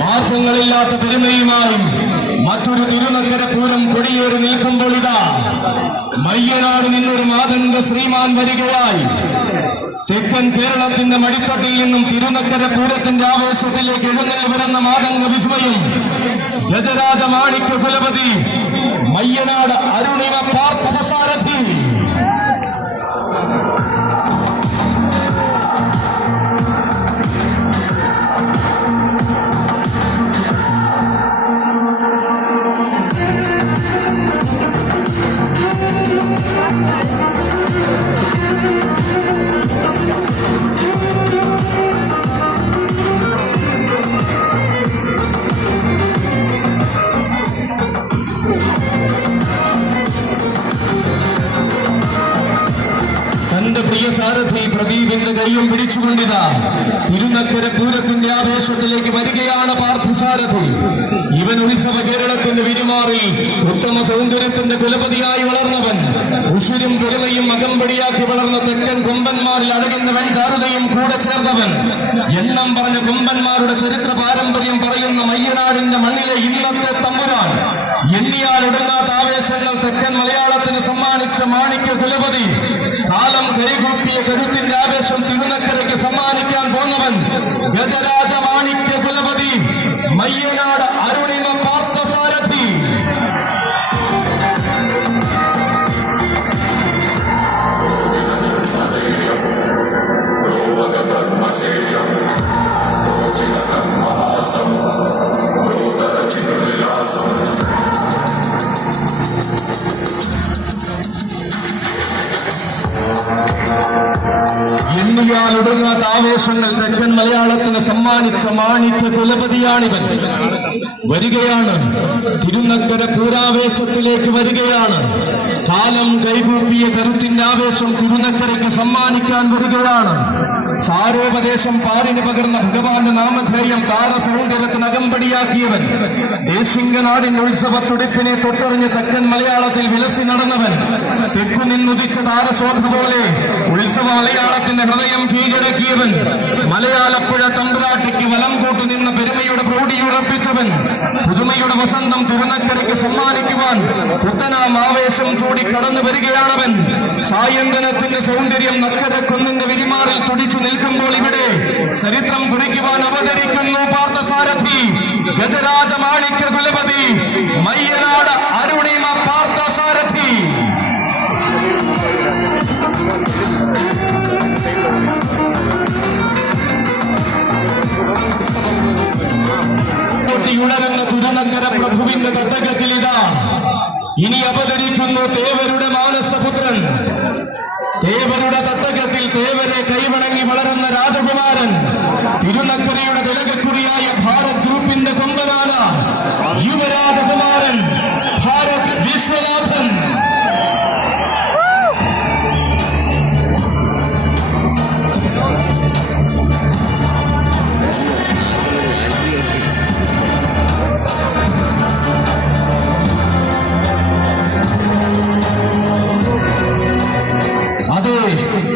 മാറ്റങ്ങളില്ലാത്ത പെരുമയുമായി മറ്റൊരു തിരുനക്കര പൂരം കൊടിയേറി നിൽക്കുമ്പോൾ ഇതാ മയ്യനാട് നിന്നൊരു മാതംഗ ശ്രീമാൻ വരികയായി. തെക്കൻ കേരളത്തിന്റെ മടിത്തട്ടിൽ നിന്നും തിരുനക്കര പൂരത്തിന്റെ ആവേശത്തിലേക്ക് എഴുന്നള്ളി വരുന്ന മാതംഗ വിസ്മയം ഗജരാജ മാണിക്യ കുലപതി മയ്യനാട് അരുണിമ പാർത്ഥസാരഥി. പ്രിയ സാരഥി പ്രദീപിന്റെ കൈയും പിടിച്ചുകൊണ്ടിതാ തിരുനക്കര പൂരത്തിന്റെ ആവേശത്തിലേക്ക് വരികയാണ് പാർത്ഥസാരഥി. ഇവൻ ഉത്സവ കേരളത്തിന്റെ വിരുമാറിൽ ഉത്തമ സൗന്ദര്യത്തിന്റെ കുലപതിയായി വളർന്നവൻ. ഉശിരും പെരുമയും അകമ്പടിയാക്കി വളർന്ന തെക്കൻ കൊമ്പന്മാരിൽ അഴകുന്നവൻ ചാരുതയും കൂടെ ചേർന്നവൻ. എണ്ണം പറഞ്ഞ കൊമ്പന്മാരുടെ ചരിത്ര പാരമ്പര്യം പറയുന്ന മയ്യനാടിന്റെ മണ്ണിലെ ഇന്നത്തെ തമ്പുരാൻ. എണ്ണിയാൽ ഒടുങ്ങാത്ത ആവേശങ്ങൾ തെക്കൻ മലയാളത്തിന് സമ്മാനിച്ച മാണിക്യ കുലപതി. കാലം കൈകൂപ്പിയ കരുത്തിന്റെ ആവേശം തിരുനക്കരയ്ക്ക് സമ്മാനിക്കാൻ പോന്നവൻ ഗജരാജ മാണിക്യ കുലപതി മയ്യനാട് അരുണിമ പാർത്ഥസാരഥി. എണ്ണിയാൽ ഒടുങ്ങാത്ത ആവേശങ്ങൾ തെക്കൻ മലയാളത്തിന് സമ്മാനിച്ച മാണിക്യ കുലപതിയാണിവൻ. വരികയാണ് തിരുനക്കര പൂരാവേശത്തിലേക്ക് വരികയാണ്. കാലം കൈകൂപ്പിയ കരുത്തിന്റെ ആവേശം തിരുനക്കരയ്ക്ക് സമ്മാനിക്കാൻ വരികയാണ്. സാരോപദേശം പാടിന് പകർന്ന ഭഗവാന്റെ നാമധേയം താരസൗന്ദര്യത്തിന് അകമ്പടിയാക്കിയവൻ. ദേശിംഗനാടിന്റെ ഉത്സവത്തുടിപ്പിനെ തൊട്ടറിഞ്ഞ് തെക്കൻ മലയാളത്തിൽ വിലസി നടന്നവൻ. തെക്കു നിന്നുദിച്ച താരശോഭ പോലെ ഉത്സവ മലയാളത്തിന്റെ ഹൃദയം കീഴടക്കിയവൻ. മലയാളപ്പുഴ തമ്പുരാട്ടിക്ക് വലം കൂട്ടു നിന്ന പെരുമയുടെ പ്രൗഢിയുറപ്പിച്ചവൻ. പുതുമയുടെ വസന്തം തിരുനക്കരയ്ക്ക് സമ്മാനിക്കുവാൻ പുത്തനാം ആവേശം ചൂടി കടന്നു വരികയാണവൻ. സായന്തനത്തിന്റെ സൗന്ദര്യം നക്കര കുന്നിന്റെ വിരിമാറിൽ തുടിച്ചു നിൽക്കുമ്പോൾ ഇവിടെ ചരിത്രം കുറിക്കുവാൻ അവതരിക്കുന്നു പാർത്ഥസാരഥി ഗജരാജ മാണിക്യ കുലപതി മയ്യനാട് അരുണിമ പാർത്ഥസാരഥി. ഉണരുന്ന തിരുനക്കര പ്രഭുവിന്റെ തട്ടകത്തിൽ ഇതാ ഇനി അവതരിക്കുന്നു തേവരുടെ മാനസപുത്രൻ. തേവരുടെ തട്ടകത്തിൽ തേവരെ കൈവണങ്ങി വളരുന്ന രാജകുമാരൻ. തിരുനക്കരയുടെ തിലകക്കുറിയായ ഭാരത് ഗ്രൂപ്പിന്റെ കൊമ്പനാന യുവരാജകുമാരൻ ഭാരത് വിശ്വനാഥൻ.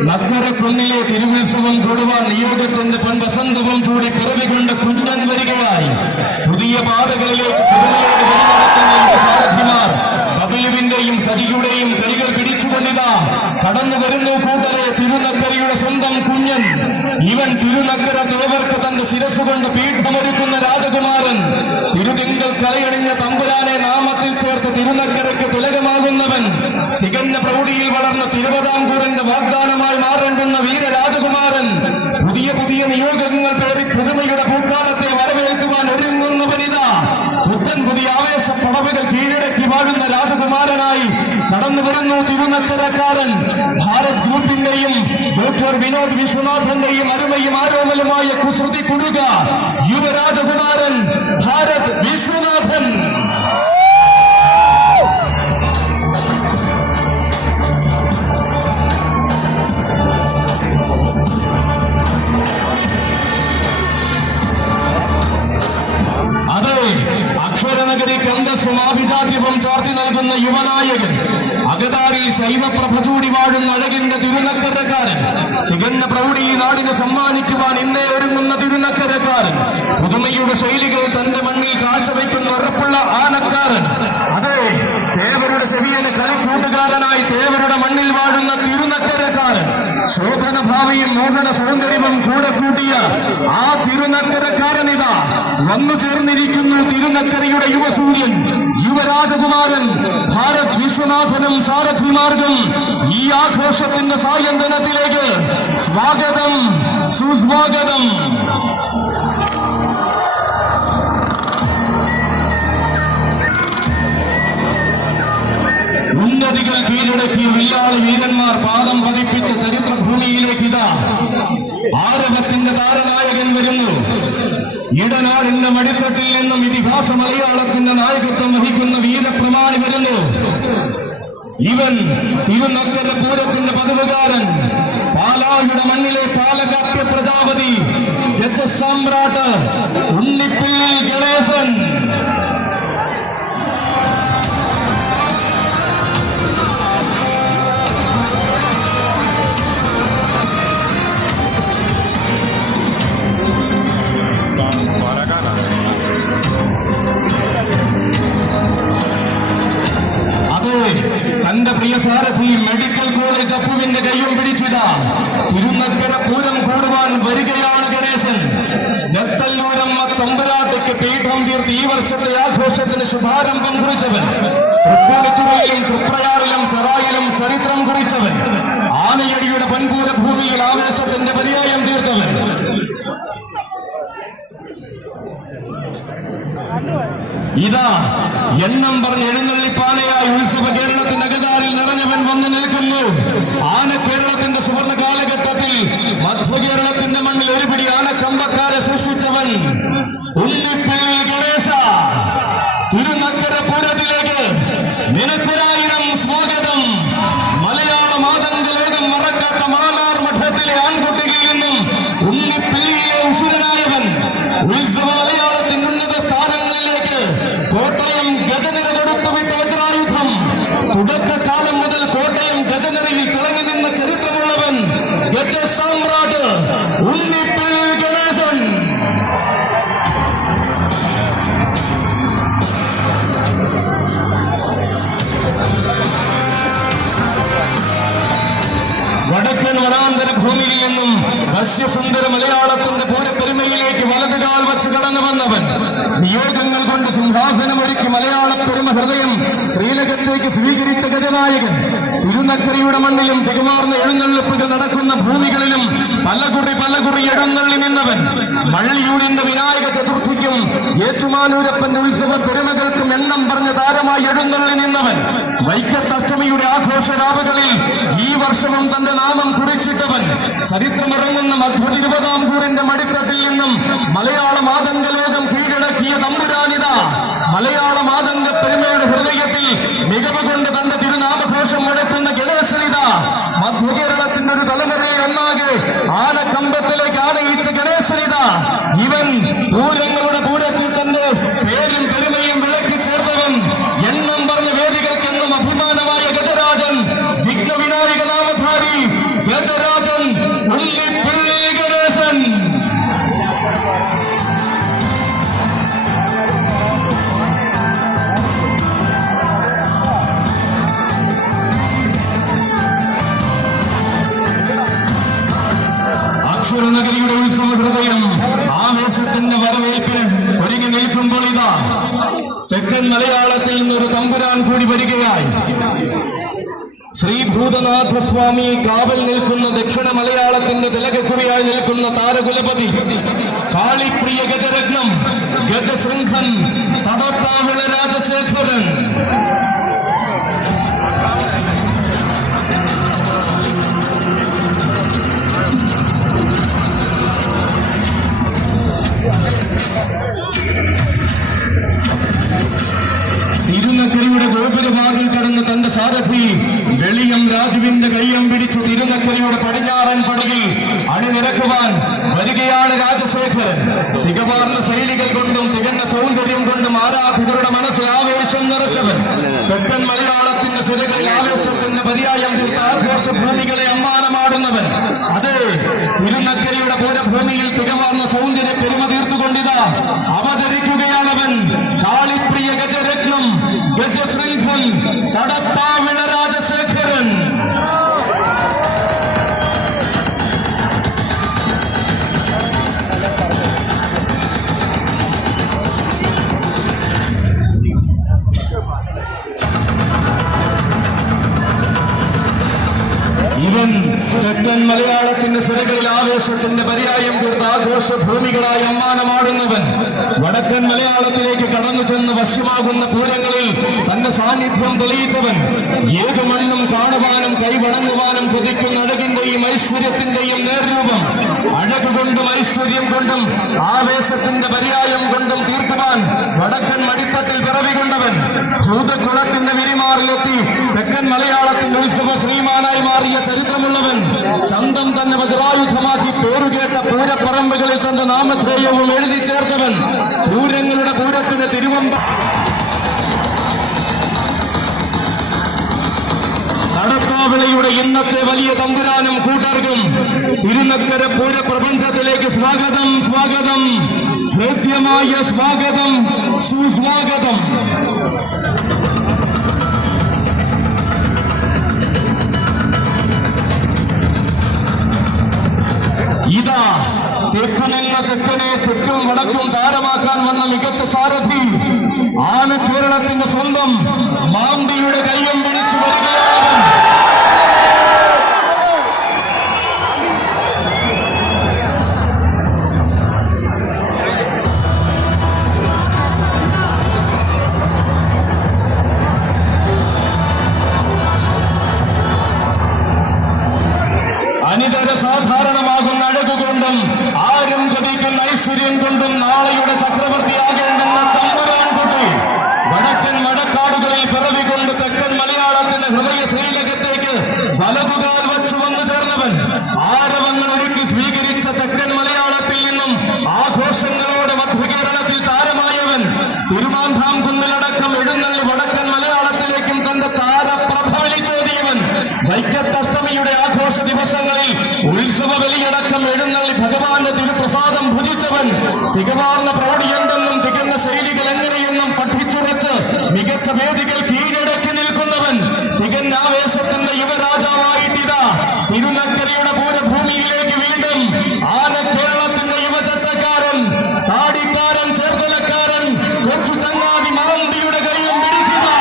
നക്കരക്കുന്നിലെ തിരുവുത്സവം കൂടുവാൻ നിയോഗത്തിന്റെ പൊൻവസന്തവും ചൂടി പിറവികൊണ്ട് കുഞ്ഞൻ വരികയായി. പുതിയ പാതകളിലേക്ക് സാരഥിമാർ ബബലുവിന്റെയും സരിയുടെയും കൈകൾ പിടിച്ചുകൊണ്ടിതാ കടന്നു വരുന്നു കൂട്ടരെ തിരുനക്കരയുടെ സ്വന്തം കുഞ്ഞൻ. ഇവൻ തിരുനക്കര തേവർക്ക് തന്റെ ശിരസ് കൊണ്ട് പീഠമൊരുക്കുന്ന രാജകുമാരൻ. തിരുതിങ്കൾ കലയണിഞ്ഞ തമ്പുരാനെ നാമത്തിൽ ചേർത്ത് തിരുനക്കരയ്ക്ക് തിലകമാകുന്നവൻ. തികഞ്ഞ പ്രൗഢിയിൽ വളർന്ന തിരുവിതാംകൂറിന്റെ വാഗ്ദാനമായി മാറേണ്ടുന്ന വീരരാജകുമാരൻ. പുതിയ പുതിയ തിരുനക്കരക്കാരൻ ഭാരത് ഗ്രൂപ്പിന്റെയും ഡോക്ടർ വിനോദ് വിശ്വനാഥന്റെയും അരുമയും ആരോമലുമായ കുസൃതി കുടുക യുവരാജകുമാരൻ ഭാരത് വിശ്വനാഥൻ. അക്ഷരനഗരിക്ക് അന്തസ്സും ആഭിജാത്യവും ചാർത്തി നൽകുന്ന യുവനായകൻ, അകതാരിൽ ശൈവപ്രഭ ചൂടി വാഴുന്ന അഴകിന്റെ തിരുനക്കരക്കാരൻ, തികഞ്ഞ പ്രൗഢി ഈ നാടിന് സമ്മാനിക്കുവാൻ ഇന്നേ ഒരുങ്ങുന്ന തിരുനക്കരക്കാരൻ, പുതുമയുടെ ശൈലികൾ തന്റെ മണ്ണിൽ കാഴ്ചവെക്കുന്ന ഉറപ്പുള്ള ആനക്കാരൻ. അതെ, തേവരുടെ ചെവിയന് കളിക്കൂട്ടുകാരനായി തേവരുടെ മണ്ണിൽ വാഴുന്ന തിരുനക്കരക്കാരൻ, ശോഭന ഭാവിയും മോഹന സൗന്ദര്യവും കൂടെ കൂട്ടിയ ആ തിരുനക്കരക്കാരനിതാ വന്നു ചേർന്നിരിക്കുന്നു. തിരുനക്കരയുടെ യുവസൂര്യൻ, യുവരാജകുമാരൻ ഭാരത് വിശ്വനാഥനും സാരഥിമാർഗം ഈ ആഘോഷത്തിന്റെ സായന്തനത്തിലേക്ക് സ്വാഗതം, സുസ്വാഗതം. ഉന്നതികൾ കീഴടക്കിയ വില്ലാളി വീരന്മാർ പാദം പതിപ്പിച്ച ചരിത്രഭൂമിയിലേക്ക് ഇതാ ആരവത്തിന്റെ താരനായകൻ വരുന്നു. ഇടനാടിന്റെ മടിത്തട്ടിൽ നിന്നും ഇതിഹാസ മലയാളത്തിന്റെ നായകത്വം വഹിക്കുന്ന വീരപ്രമാണി വരുന്നു. ഇവൻ തിരുനക്കര പൂരത്തിന്റെ പതിവുകാരൻ, പാലായുടെ മണ്ണിലെ പാലകാപ്യ പ്രജാപതി, രജസാമ്രാട്ട് ഉണ്ണിപ്പിള്ളി ഗണേശൻ. തന്റെ പ്രിയ സാരഥി മെഡിക്കൽ കോളേജ് അപ്പുവിന്റെ കയ്യും പിടിച്ചിതാ തിരുനക്കര പൂരം കൂടുവാൻ വരികയാണ് ഗണേശൻ. നെത്തല്ലൂരമ്മ തമ്പുരാട്ടിക്ക് പീഠം തീർത്ത് ഈ വർഷത്തെ ആഘോഷത്തിന് ശുഭാരംഭം കുറിച്ചവൻ, തൃപ്പൂണിത്തുറയിലും തൃപ്രയാറിലും ചെറായിലും ചരിത്രം കുറിച്ചവൻ, ആനയടിയുടെ പൻപൂര ഭൂമിയിൽ ആവേശത്തിന്റെ പര്യായം തീർത്തവൻ. ഇതാ എണ്ണം പറഞ്ഞ് എഴുന്നള്ളിപ്പാനയായി ഉത്സവ കേരളത്തിന്റെ അകതാരിൽ നിറഞ്ഞവൻ വന്നു നിൽക്കുന്നു. ആന കേരളത്തിന്റെ സുവർണ കാലഘട്ടത്തിൽ മധ്യകേരളത്തിന്റെ മണ്ണിൽ ഒരുപിടി ആനക്കമ്പക്കാരെ സൃഷ്ടിച്ചവൻ ഉണ്ണിപ്പിള്ളി ഗണേശ. തിരുനക്കര പൂരത്തിലേക്ക് നിനക്കൊരായിരം സ്വാഗതം. മലയാള മാതംഗ ലോകം മറക്കാത്ത മാലാർ മഠത്തിലെ ആൺകുട്ടികളിൽ നിന്നും ഉണ്ണിപ്പിള്ളിയിലെ ഉസുരനായവൻ ഉത്സവ മലയാളത്തിന്റെ ഉന്നത സ്ഥാനങ്ങളിലേക്ക് കോട്ടയം ഗജനിര തൊടുത്തുവിട്ട വജ്രായുധം. തുടക്കകാലം മുതൽ കോട്ടയം ഗജനിരയിൽ തിളങ്ങി നിന്ന ചരിത്രമുള്ളവൻ ഗജസാമ്രാട്ട് ഉണ്ണിപ്പിള്ളി ഗണേശൻ. വടക്കൻ വനാന്തര ഭൂമിയിൽ നിന്നും വശ്യസുന്ദര മലയാളത്തിന്റെ പൂരപ്പെരുമയിലേക്ക് വലതുകാൽ വച്ച് കടന്നു വന്നവൻ, നിയോഗങ്ങൾ കൊണ്ട് സിംഹാസനമൊരുക്കി മലയാള പെരുമ ഹൃദയം ശ്രീലകത്തേക്ക് സ്വീകരിച്ച ഗജനായകൻ, തിരുനക്കരയുടെ മണ്ണിലും തികമാർന്ന എഴുന്നള്ളിപ്പുകൾ നടക്കുന്ന ഭൂമികളിലും പലകുറി എഴുന്നള്ളി നിന്നവൻ, മള്ളിയൂരിന്റെ വിനായക ചതുർത്ഥിക്കും ഏറ്റുമാനൂരപ്പന്റെ ഉത്സവ പെരുമകൾക്കും എണ്ണം പറഞ്ഞ താരമായി എഴുന്നള്ളി നിന്നവൻ, വൈക്കത്തഷ്ടമിയുടെ ആഘോഷരാവുകളിൽ ഈ വർഷവും തന്റെ നാമം കുറിച്ചിട്ടവൻ, ചരിത്രമിറങ്ങുന്ന മധ്യ തിരുവിതാംകൂറിന്റെ മടിത്തട്ടിൽ നിന്നും മലയാള മാതംഗ ലോകം കീഴടക്കിയ തമ്പുരാനിത, മലയാള മാതംഗ പെരുമയുടെ ഹൃദയത്തിൽ മികവ് കൊണ്ട് തന്റെ തിരുനാമഘോഷം മുടക്കുന്ന ഗണേശനിത, മധ്യകേരളത്തിന്റെ ഒരു തലമുറയെ ഒന്നാകെ ആനക്കമ്പത്തിലേക്ക് ആനയിച്ച ഗണേശനിത. ഇവൻ പൂരങ്ങളുടെ പൂരത്തിൽ തന്റെ പേരും പെരുമയും വിളക്കി ചേർത്തവൻ, എണ്ണം പറഞ്ഞ വേദികൾക്കെന്നും അഭിമാനമായ ഗജരാജൻ, വിഘ്നവിനായക നാമധാരി ഗജരാജൻ ഉണ്ണിപ്പിള്ളി ഗണേശൻ. അക്ഷരനഗരിയുടെ ഉത്സവ ഹൃദയം ആവേശത്തിന്റെ വരവേൽപ്പിന് ഒരുങ്ങി നിൽക്കുമ്പോൾ ഇതാ തെക്കൻ മലയാളത്തിൽ നിന്നൊരു തമ്പുരാൻ കൂടി വരികയായി. ശ്രീ ഭൂതനാഥസ്വാമി കാവൽ നിൽക്കുന്ന ദക്ഷിണ മലയാളത്തിന്റെ തിലകക്കുറിയായി നിൽക്കുന്ന താരകുലപതി, കാളിപ്രിയ ഗജരത്നം, ഗജശൃംഖൻ, തടത്താവിള രാജശേഖരൻ. വരികയാണ് രാജശേഖരൻ. തികവാർന്ന ശൈലികൾ കൊണ്ടും തികഞ്ഞ സൗന്ദര്യം കൊണ്ടും ആരാധകരുടെ മനസ്സിൽ ആവേശം നിറച്ചവൻ. തെക്കൻ മലയാളത്തിന്റെ സിരകളിൽ ആവേശത്തിന്റെ പര്യായം തീർത്ത ആഘോഷഭൂമികളെ അമ്മാനമാടുന്നവൻ. അതെ, തിരുനക്കരയുടെ പൂരഭൂമിയിൽ തികവാർന്ന സൗന്ദര്യ പെരുമ തീർത്തുകൊണ്ടിതാ അവതരിക്കുകയാണവൻ. കാളിപ്രിയ ഗജരത്നം, ഗജശൃംഖൻ, തടത്താവിള രാജശേഖരൻ. ഇവൻ തെക്കൻ മലയാളത്തിന്റെ സിരകളിൽ ആവേശത്തിന്റെ പര്യായം തീർത്ത ആഘോഷഭൂമികളായി അമ്മാനമാടുന്നവൻ. വടക്കൻ മലയാളത്തിലേക്ക് കടന്നു ചെന്ന് വശ്യമാകുന്ന പൂരങ്ങളിൽ തന്റെ സാന്നിധ്യം തെളിയിച്ചവൻ. ഏതു മണ്ണും കാണുവാനും കൈവണങ്ങുവാനും കൊതിക്കുന്ന അഴകിന്റെയും ഐശ്വര്യത്തിന്റെയും നേർരൂപം. അഴകുകൊണ്ടും ഐശ്വര്യം കൊണ്ടും ആവേശത്തിന്റെ പര്യായം കൊണ്ടും തീർക്കുവാൻ വടക്കൻ മടിത്തട്ടിൽ പിറവികൊണ്ടവൻ. ഭൂതകുളത്തിന്റെ വിരിമാറിലെത്തി തെക്കൻ മലയാളത്തിന്റെ ഉത്സവ ശ്രീമാനായി മാറിയ ചരിത്രമുള്ളവൻ. ചന്തം തന്നെ വജ്രായുധമാക്കി പേരുകേട്ട പൂരപ്പറമ്പുകളിൽ തന്റെ നാമധേയവും എഴുതി ചേർത്തവൻ. പൂരങ്ങളുടെ പൂരത്തിന് തിരുവമ്പ നടത്താവിളയുടെ ഇന്നത്തെ വലിയ തമ്പുരാനും കൂട്ടർക്കും തിരുനക്കര പൂരപ്രപഞ്ചത്തിലേക്ക് സ്വാഗതം, സ്വാഗതം, ഹൃദ്യമായ സ്വാഗതം, സുസ്വാഗതം. ഇതാ തെക്കുമെന്ന ചെക്കനെ തെക്കും വടക്കും താരമാക്കാൻ വന്ന മികച്ച സാരഥി, ആന കേരളത്തിന്റെ സ്വന്തം മാന്തിയുടെ കയ്യം പിടിച്ചു വരികയാണ്. അനിതര സാധാരണമാകുന്ന അഴകുകൊണ്ടും ആരും കൊതിക്കുന്ന ഐശ്വര്യം കൊണ്ടും നാളെയുടെ ചക്രവർത്തിയാകേണ്ടുന്ന തമ്പുരാൻ കുട്ടി വടക്കൻ മഴക്കാടുകളിൽ പിറവികൊണ്ട് തെക്കൻ മലയാളത്തിന്റെ ഹൃദയ ശ്രീലകത്തേക്ക് വലതുകാൽ വച്ചു വന്നു ചേർന്നവൻ. ആരവങ്ങൾ ഒരുക്കി സ്വീകരിച്ച തെക്കൻ മലയാളത്തിൽ നിന്നും ആഘോഷങ്ങളോടെ മധ്യകേരളത്തിൽ താരമായവൻ. തിരുമാന്താം കുന്നിലടക്കം എഴുന്നള്ളി വടക്കൻ മലയാളത്തിലേക്കും തന്റെ താരപ്രഭ വിളിച്ചോതിയവൻ. വൈക്കത്തഷ്ടമിയുടെ ആഘോഷ ദിവസങ്ങളിൽ ഉത്സവ ബലിയടക്കം എഴുന്നള്ളി ഭഗവാന്റെ തിരുപ്രസാദം ഭുജിച്ചവൻ. തികവാർന്ന പ്രൗഢിയെന്തെന്നും തികഞ്ഞ ശൈലികൾ എങ്ങനെയെന്നും പഠിച്ചുറച്ച് മികച്ച വേദികൾ കീഴടക്കി നിൽക്കുന്നവൻ. തികഞ്ഞ ആവേശത്തിന്റെ യുവരാജാവായിട്ടിതാ തിരുനക്കരയുടെ പൂരഭൂമിയിലേക്ക് വീണ്ടും ആന കേരളത്തിന്റെ യുവചട്ടക്കാരൻ, താടിക്കാരൻ, ചേർത്തലക്കാരൻ, കൊച്ചു ചങ്ങാതി മാന്തിയുടെ കൈയും പിടിച്ചത്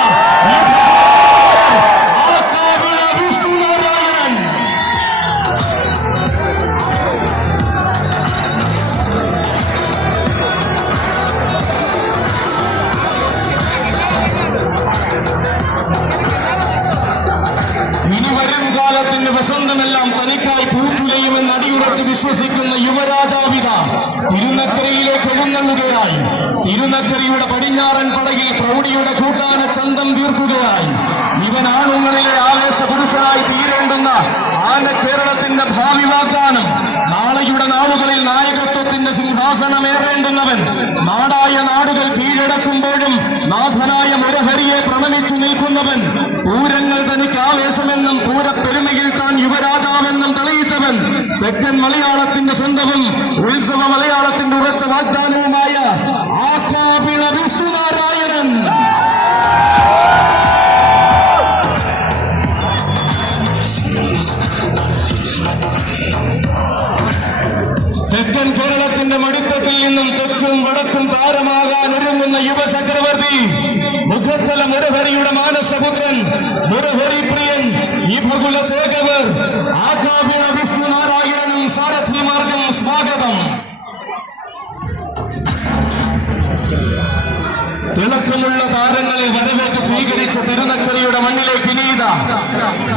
കാലത്തിന്റെ വസന്തമെല്ലാം തനിക്കായി പൂക്കുലയുമെന്ന് അടിയുറച്ച് വിശ്വസിക്കുന്ന യുവരാജാവിത തിരുനക്കരയിലേക്ക് എഴുന്നള്ളുകയായി. തിരുനക്കരയുടെ പടിഞ്ഞാറൻ പടകിൽ പ്രൗഢിയുടെ കൂട്ടാന ചന്തം തീർക്കുകയായി. ഇവൻ ആണുങ്ങളിലെ ആവേശ പുരുഷനായി തീരേണ്ടുന്ന ആന കേരളത്തിന്റെ ഭാവി വാഗ്ദാനം. നാളെയുടെ നാളുകളിൽ നായകത്വത്തിന്റെ സിംഹാസനമേറേണ്ടുന്നവൻ. നാടായ നാടുകൾ കീഴടക്കുമ്പോഴും നാഥനായ മുരഹരിയെ പ്രണമിച്ചു നിൽക്കുന്നവൻ. പൂരങ്ങൾ തനിക്ക് ആവേശമെന്നും പൂരപ്പെരുമയിൽ താൻ യുവരാജാവെന്നും തെളിയിച്ചവൻ. തെക്കൻ മലയാളത്തിന്റെ സ്വന്തവും ഉത്സവ മലയാളത്തിന്റെ ഉറച്ച വാഗ്ദാനവുമായ ആക്കാപിള വിഷ്ണുനാരായണൻ. തെക്കൻ കേരളത്തിന്റെ മടിത്തട്ടിൽ നിന്നും തെക്കും വടക്കും താരമാകാൻ ഒരുങ്ങുന്ന യുവചക്രവർത്തി, മുഖത്തല മുരഹരിയുടെ മാനസപുത്രൻ, മുരഹരി പ്രിയൻ, ഇഭകുല ചേകവർ, ആകാപിള വിഷ്ണുനാരായണനും സാരഥിമാർക്കും സ്വാഗതം. തിളക്കമുള്ള താരങ്ങളെ വരവേറ്റ് സ്വീകരിച്ച തിരുനക്കരയുടെ മണ്ണിലേക്ക് ഇനീത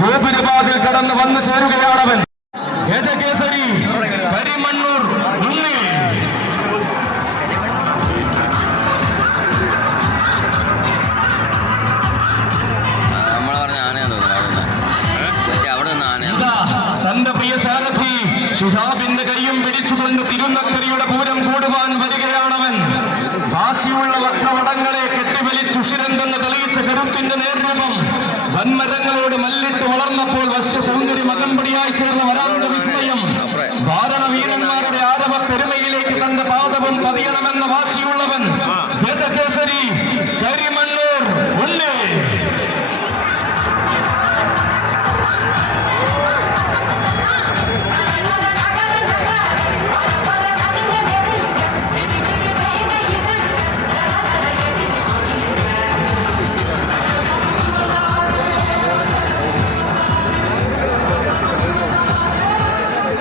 ഗോപുരവാതിൽ കടന്ന് വന്നു ചേരുകയാണവൻ. ഗജകേസരി കരിമണ്ണൂർ ഉണ്ണി. തന്റെ പ്രിയ സാരഥി ഷിഹാബിന്റെ കൈയും പിടിച്ചുകൊണ്ട്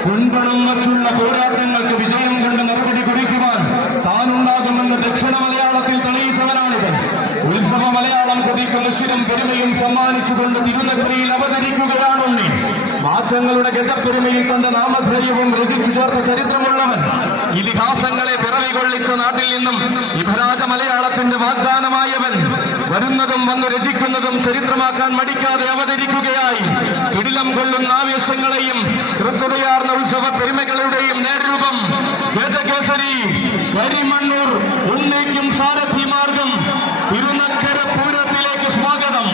കുൻപണം വച്ചുള്ള പോരാട്ടങ്ങൾക്ക് വിജയം കൊണ്ട് മറുപടി കുറിക്കുവാൻ താനുണ്ടാകുമെന്ന് ദക്ഷിണ മലയാളത്തിൽ തെളിയിച്ചവനാണിത്. ഉത്സവ മലയാളം കൊതിക്കും മുഷിരും പെരുമയും സമ്മാനിച്ചുകൊണ്ട് തിരുനഗരിയിൽ അവതരിക്കുകയാണുണ്ണി. മാറ്റങ്ങളുടെ ഗജപ്പെരുമയിൽ തന്റെ നാമധേയവും രചിച്ചു ചേർത്ത ചരിത്രമുള്ളവൻ. ഇതിഹാസങ്ങളെ പിറവി കൊള്ളിച്ച നാട്ടിൽ നിന്നും ഇഭരാജ മലയാളത്തിന്റെ വാഗ്ദാനമായവൻ. വരുന്നതും വന്നു രചിക്കുന്നതും ചരിത്രമാക്കാൻ മടിക്കാതെ അവതരിക്കുകയായി. കിടിലം കൊള്ളുന്ന ആവേശങ്ങളെയും കൃത്യതയാർന്ന ഉത്സവ പെരുമകളുടെയും നേരൂപം ഗജകേസരി കരിമണ്ണൂർ ഉന്നയിക്കും സാരഥി മാർഗം തിരുനക്കര പൂരത്തിലേക്ക് സ്വാഗതം.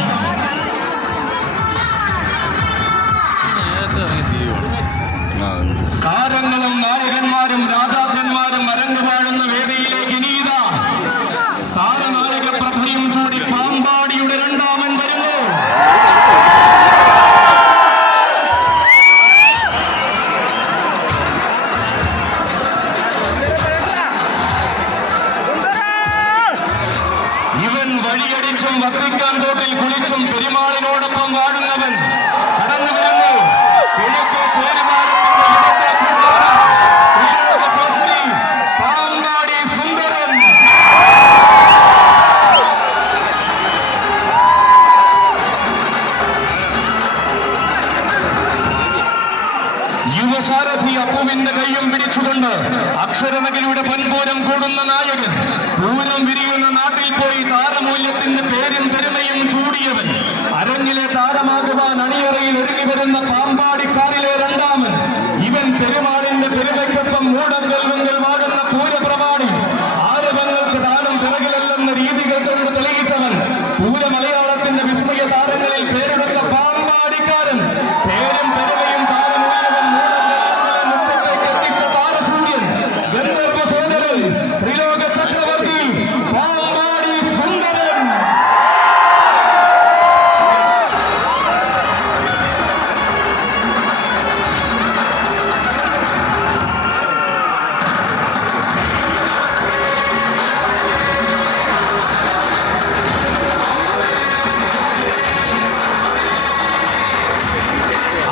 താരങ്ങളും നായകന്മാരും രാജാക്കന്മാരും അരങ്ങുപാടുന്ന വേദിയിലേക്ക് ഇനിയിതാ താരനായക പ്രഭയും ചൂടി പാമ്പാടിയുടെ രണ്ടാമൻ വരുന്നു. ഇവൻ വഴിയടിച്ചും വത്തിക്കാൻ തോട്ടിൽ കുളിച്ചും പെരുമാളിനോടൊപ്പം വാഴുന്നവൻ കടന്നു വരുന്നു. കിഴക്കേ ചേരുമാനത്തിന്റെ ഇടത്തെ പാമ്പാടി സുന്ദരൻ. യുവസാരഥി അപ്പുവിന്റെ കയ്യും പിടിച്ചുകൊണ്ട് അക്ഷരനഗരിയുടെ പൻപൂരം കൂടുന്ന നായകൻ. പൂരം വിരിയുന്ന നാട്ടിൽ പോയി താരമൂല്യത്തിന്റെ പേരും പെരുമയും ചൂടിയവൻ. അരങ്ങിലെ താരമാകുവാൻ അണിയറയിൽ ഒരുങ്ങി വരുന്ന പാമ്പാടിക്കാരിലെ രണ്ടാമൻ. ഇവൻ പെരുമാളിന്റെ പെരുമയ്ക്കൊപ്പം മൂടങ്കൽവെങ്കിൽ വാടുന്ന പൂരപ്രമാണി. ആരവങ്ങൾക്ക് താരം പിറകിലല്ലെന്ന രീതികൾ കൊണ്ട് തെളിയിച്ചവൻ. പൂരമലയാളത്തിന്റെ വിസ്മയ താരങ്ങളിൽ പേരെടുത്ത പാമ്പാടിക്കാരൻ. പേരും പെരുമയും താരമൂല്യവും മൂടങ്കൽവെങ്കിലെ മുറ്റത്തേക്ക് എത്തിച്ച താരസൂര്യൻ ഗന്ധർവ സോദരൻ ത്രിലോക ചക്രവർത്തി പാമ്പാടി സുന്ദരൻ.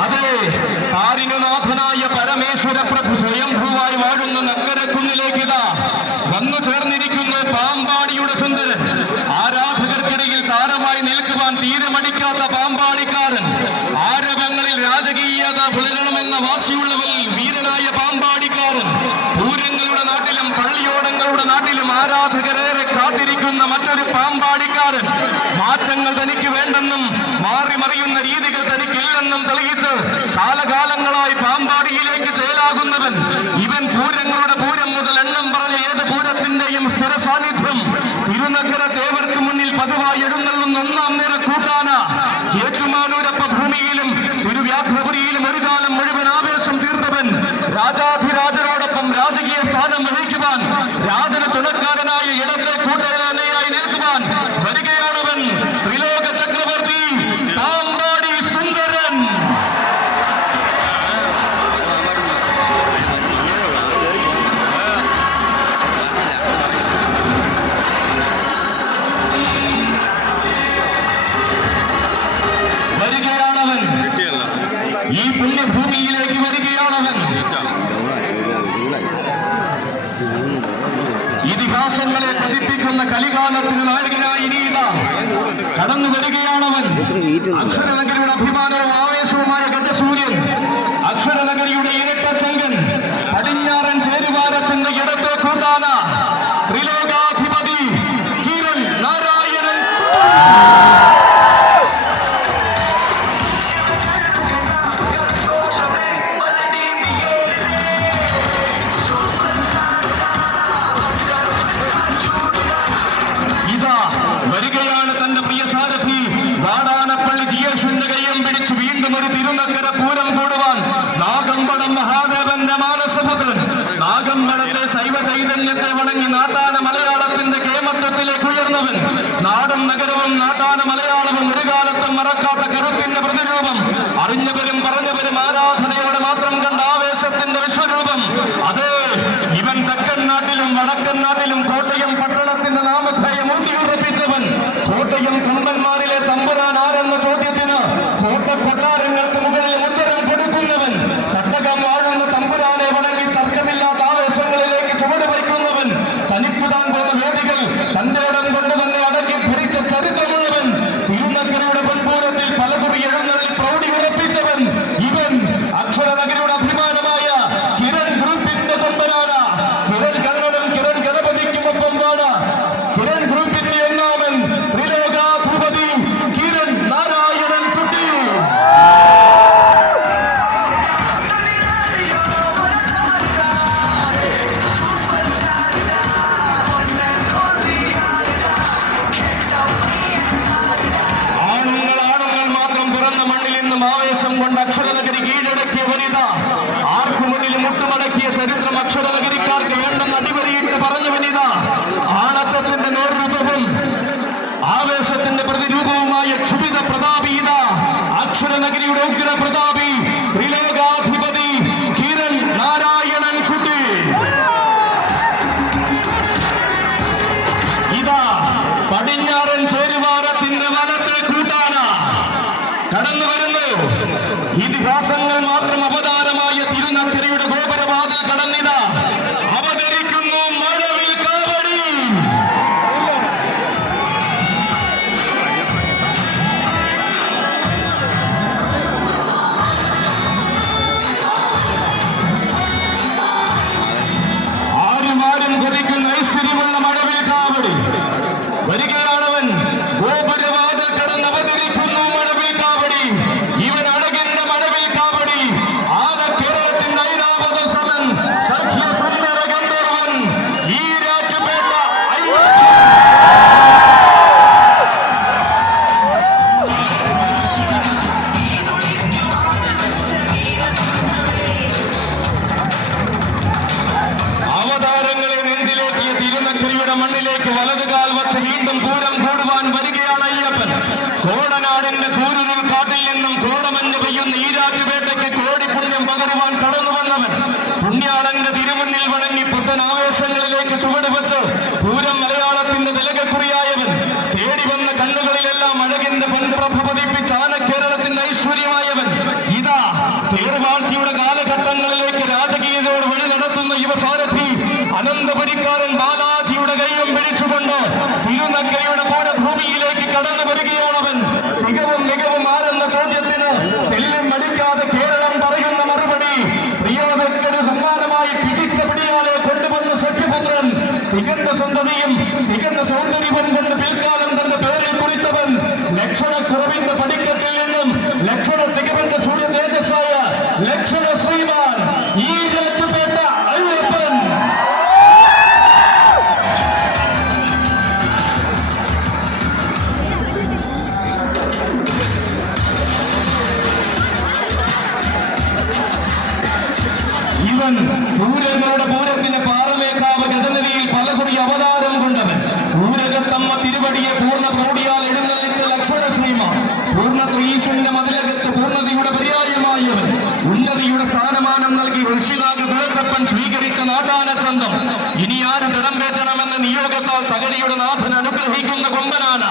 അതെ, കാരിനുനാഥനായ പരമേശ്വര പ്രഭു സ്വയംഭൂവായി വാഴുന്ന നഗരക്കുന്നിലേക്കിതാ വന്നു ചേർന്നിരിക്കുന്നു പാമ്പാടിയുടെ സുന്ദരൻ. ആരാധകർക്കിടയിൽ താരമായി നിൽക്കുവാൻ തീരമടിക്കാത്ത പാമ്പാടിക്കാരൻ. ആരവങ്ങളിൽ രാജകീയത പുലരണമെന്ന വാശിയുള്ളവൻ വീരനായ പാമ്പാടിക്കാരൻ. പൂരങ്ങളുടെ നാട്ടിലും പള്ളിയോടങ്ങളുടെ നാട്ടിലും ആരാധകരേറെ കാത്തിരിക്കുന്ന മറ്റൊരു പാമ്പാടിക്കാരൻ. മാറ്റങ്ങൾ തനിക്ക് വേണ്ടെന്നും മാറി മറിയുന്ന രീതികൾ തനിക്കില്ലെന്നും തെളിയിച്ച് കാലകാലങ്ങളായി പാമ്പാടിയിലേക്ക് ചേലാകുന്നവൻ. ഇവൻ പൂരങ്ങളുടെ പൂരം മുതൽ എണ്ണം പറഞ്ഞ ഏത് പൂരത്തിന്റെയും സ്ഥിര സാന്നിധ്യം. തിരുനക്കര തേവർക്ക് മുന്നിൽ പതിവായി എഴുന്നള്ളുന്ന ഒന്നാം നിര കൂട്ടാന. ഏറ്റുമാനൂരപ്പ ഭൂമിയിലും തിരുവ്യാഘ്രപുരിയിലും ഒരു കാലം മുഴുവൻ ആവേശം തീർത്തവൻ. രാജാധിരാജനോടൊപ്പം രാജകീയ സ്ഥാനം വഹിക്കുവാൻ, രാജന് തുണക്കാരനായ ഇടത്തെ കൂട്ടരനായി നിൽക്കുവാൻ വരികയാണവൻ. ത്രിലോക ചക്രവർത്തി പാമ്പാടി സുന്ദരൻ. വരികയാണവൻ. ഈ പുണ്യഭൂമിയിലേക്ക് വരികയാണവൻ. ഇതിഹാസങ്ങളെ പതിപ്പിക്കുന്ന കലികാലത്തിന് നായകനായി ഇനിയിതാ കടന്നു വരികയാണവൻ. അക്ഷരനഗരിയുടെ അഭിമാനവും ആവേശവുമായ ഗജസൂര്യൻ. അക്ഷരനഗരിയുടെ ഇരട്ട ചെങ്കൻ. പടിഞ്ഞാറൻ ചേരുവാരത്തിന്റെ ഇടത്തെ കൂട്ടാന. ത്രിലോകാധിപതി കിരൺ നാരായണൻ. ഇതാ വരികയാണ് തന്റെ പ്രിയ സാരഥി വാടാനപ്പള്ളി ജിയേഷിന്റെ കയ്യം പിടിച്ച് വീണ്ടും ഒരു തിരുനക്കര പൂരം കൂടുവാൻ. നാഗമ്പടം മഹാദേവന്റെ മാനസപുത്രൻ. നാഗമ്പടത്തെ ശൈവ ചൈതന്യത്തെ വണങ്ങി നാട്ടാന മലയാളത്തിന്റെ കേമത്വത്തിലേക്ക് ഉയർന്നവൻ. നാടും നഗരവും നാട്ടാന മലയാളവും ഒരു കാലത്തും മറക്കാത്ത കരുത്തിന്റെ പ്രതിരൂപം. അറിഞ്ഞവരും പറഞ്ഞവരും ആരാധനയോടെ മാത്രം കണ്ട ആവേശത്തിന്റെ വിശ്വരൂപം. അതേ, ഇവൻ തെക്കൻ നാട്ടിലും വടക്കൻ നാട്ടിലും കോട്ടയം പട്ടണത്തിന്റെ നാമധേയം ഊട്ടിയുറപ്പിച്ചവൻ. കോട്ടയം കുമ്പന്മാരിലെ തമ്പുരാൻ ആരെന്ന ചോദ്യത്തിന് കോട്ട കൊട്ടാരങ്ങൾക്ക് മുകളിൽ ഉത്തരം കൊടുക്കുന്നവൻ. തട്ടകം വാഴുന്ന പുണ്യാളന്റെ തിരുമുന്നിൽ വണങ്ങി പുത്തൻ ആവേശങ്ങളിലേക്ക് ചുവടുവെച്ച് പൂരം മലയാളത്തിന്റെ തിലകക്കുറിയായവൻ തേടി വന്ന കണ്ണുകളിലെല്ലാം അഴകിന്റെ പൊൻപ്രഭ പതിപ്പിച്ച ആനക്കേരളത്തിന്റെ ഐശ്വര്യമായവൻ ഇതാ തേർവാഴ്ചയുടെ കാലഘട്ടങ്ങളിലേക്ക് രാജകീയതയോട് വഴി നടത്തുന്ന യുവസാരഥി അനന്തപരിക്കാരൻ ബാലാജിയുടെ കൈയും പിടിച്ചുകൊണ്ട് തിരുനക്കരയുടെ പൂരഭൂമിയിലേക്ക് കടന്നു വരികയാണവൻ. തികവും മികവും ആരെന്ന ചോദ്യത്തിന് തെല്ലും മടിക്കാതെ കേരളം പറയുന്ന മറുപടി പ്രിയോദക്കന് സമ്മാനമായി പിടിച്ച പിടിയാലെ കൊണ്ടുവന്ന സഖ്യപുത്രൻ തികഞ്ഞ സന്തതിയും തികഞ്ഞ സൗന്ദര്യവും കൊണ്ട് പിൽക്കാലം തന്റെ പേരിൽ കുറിച്ചവൻ ലക്ഷണക്കുറവിന്റെ പടിക്കട്ടിൽ നിന്നും ലക്ഷണ തികവിന്റെ സൂര്യ തേജസ്സായ ലക്ഷണ ശ്രീമാൻ ഈ രാജ്യപേട്ട അയ്യപ്പൻ. ഇവൻ പൂരങ്ങളുടെ പൂരത്തിന്റെ പാറമേക്കാവ് ഗതനിധിയിൽ പലകുറി അവതാരം കൊണ്ടവൻ. പൂരകത്തമ്മ തിരുവടിയെ പൂർണ്ണ പ്രൗഢിയാൽ എഴുന്നള്ളിച്ച ലക്ഷണ ശ്രീമാൻ പൂർണ്ണ ത്രീശന്റെ മതിലകത്ത് പൂർണ്ണതയുടെ പര്യായമായവൻ. ഉന്നതിയുടെ സ്ഥാനമാനം നൽകി ഋഷിനാഗ് കുളത്തപ്പൻ സ്വീകരിച്ച നാട്ടാന ചന്തം ഇനി ആര് തിടമ്പേറ്റണമെന്ന നിയോഗത്താൽ തകഴിയുടെ നാഥൻ അനുഗ്രഹിക്കുന്ന കൊമ്പനാണ്.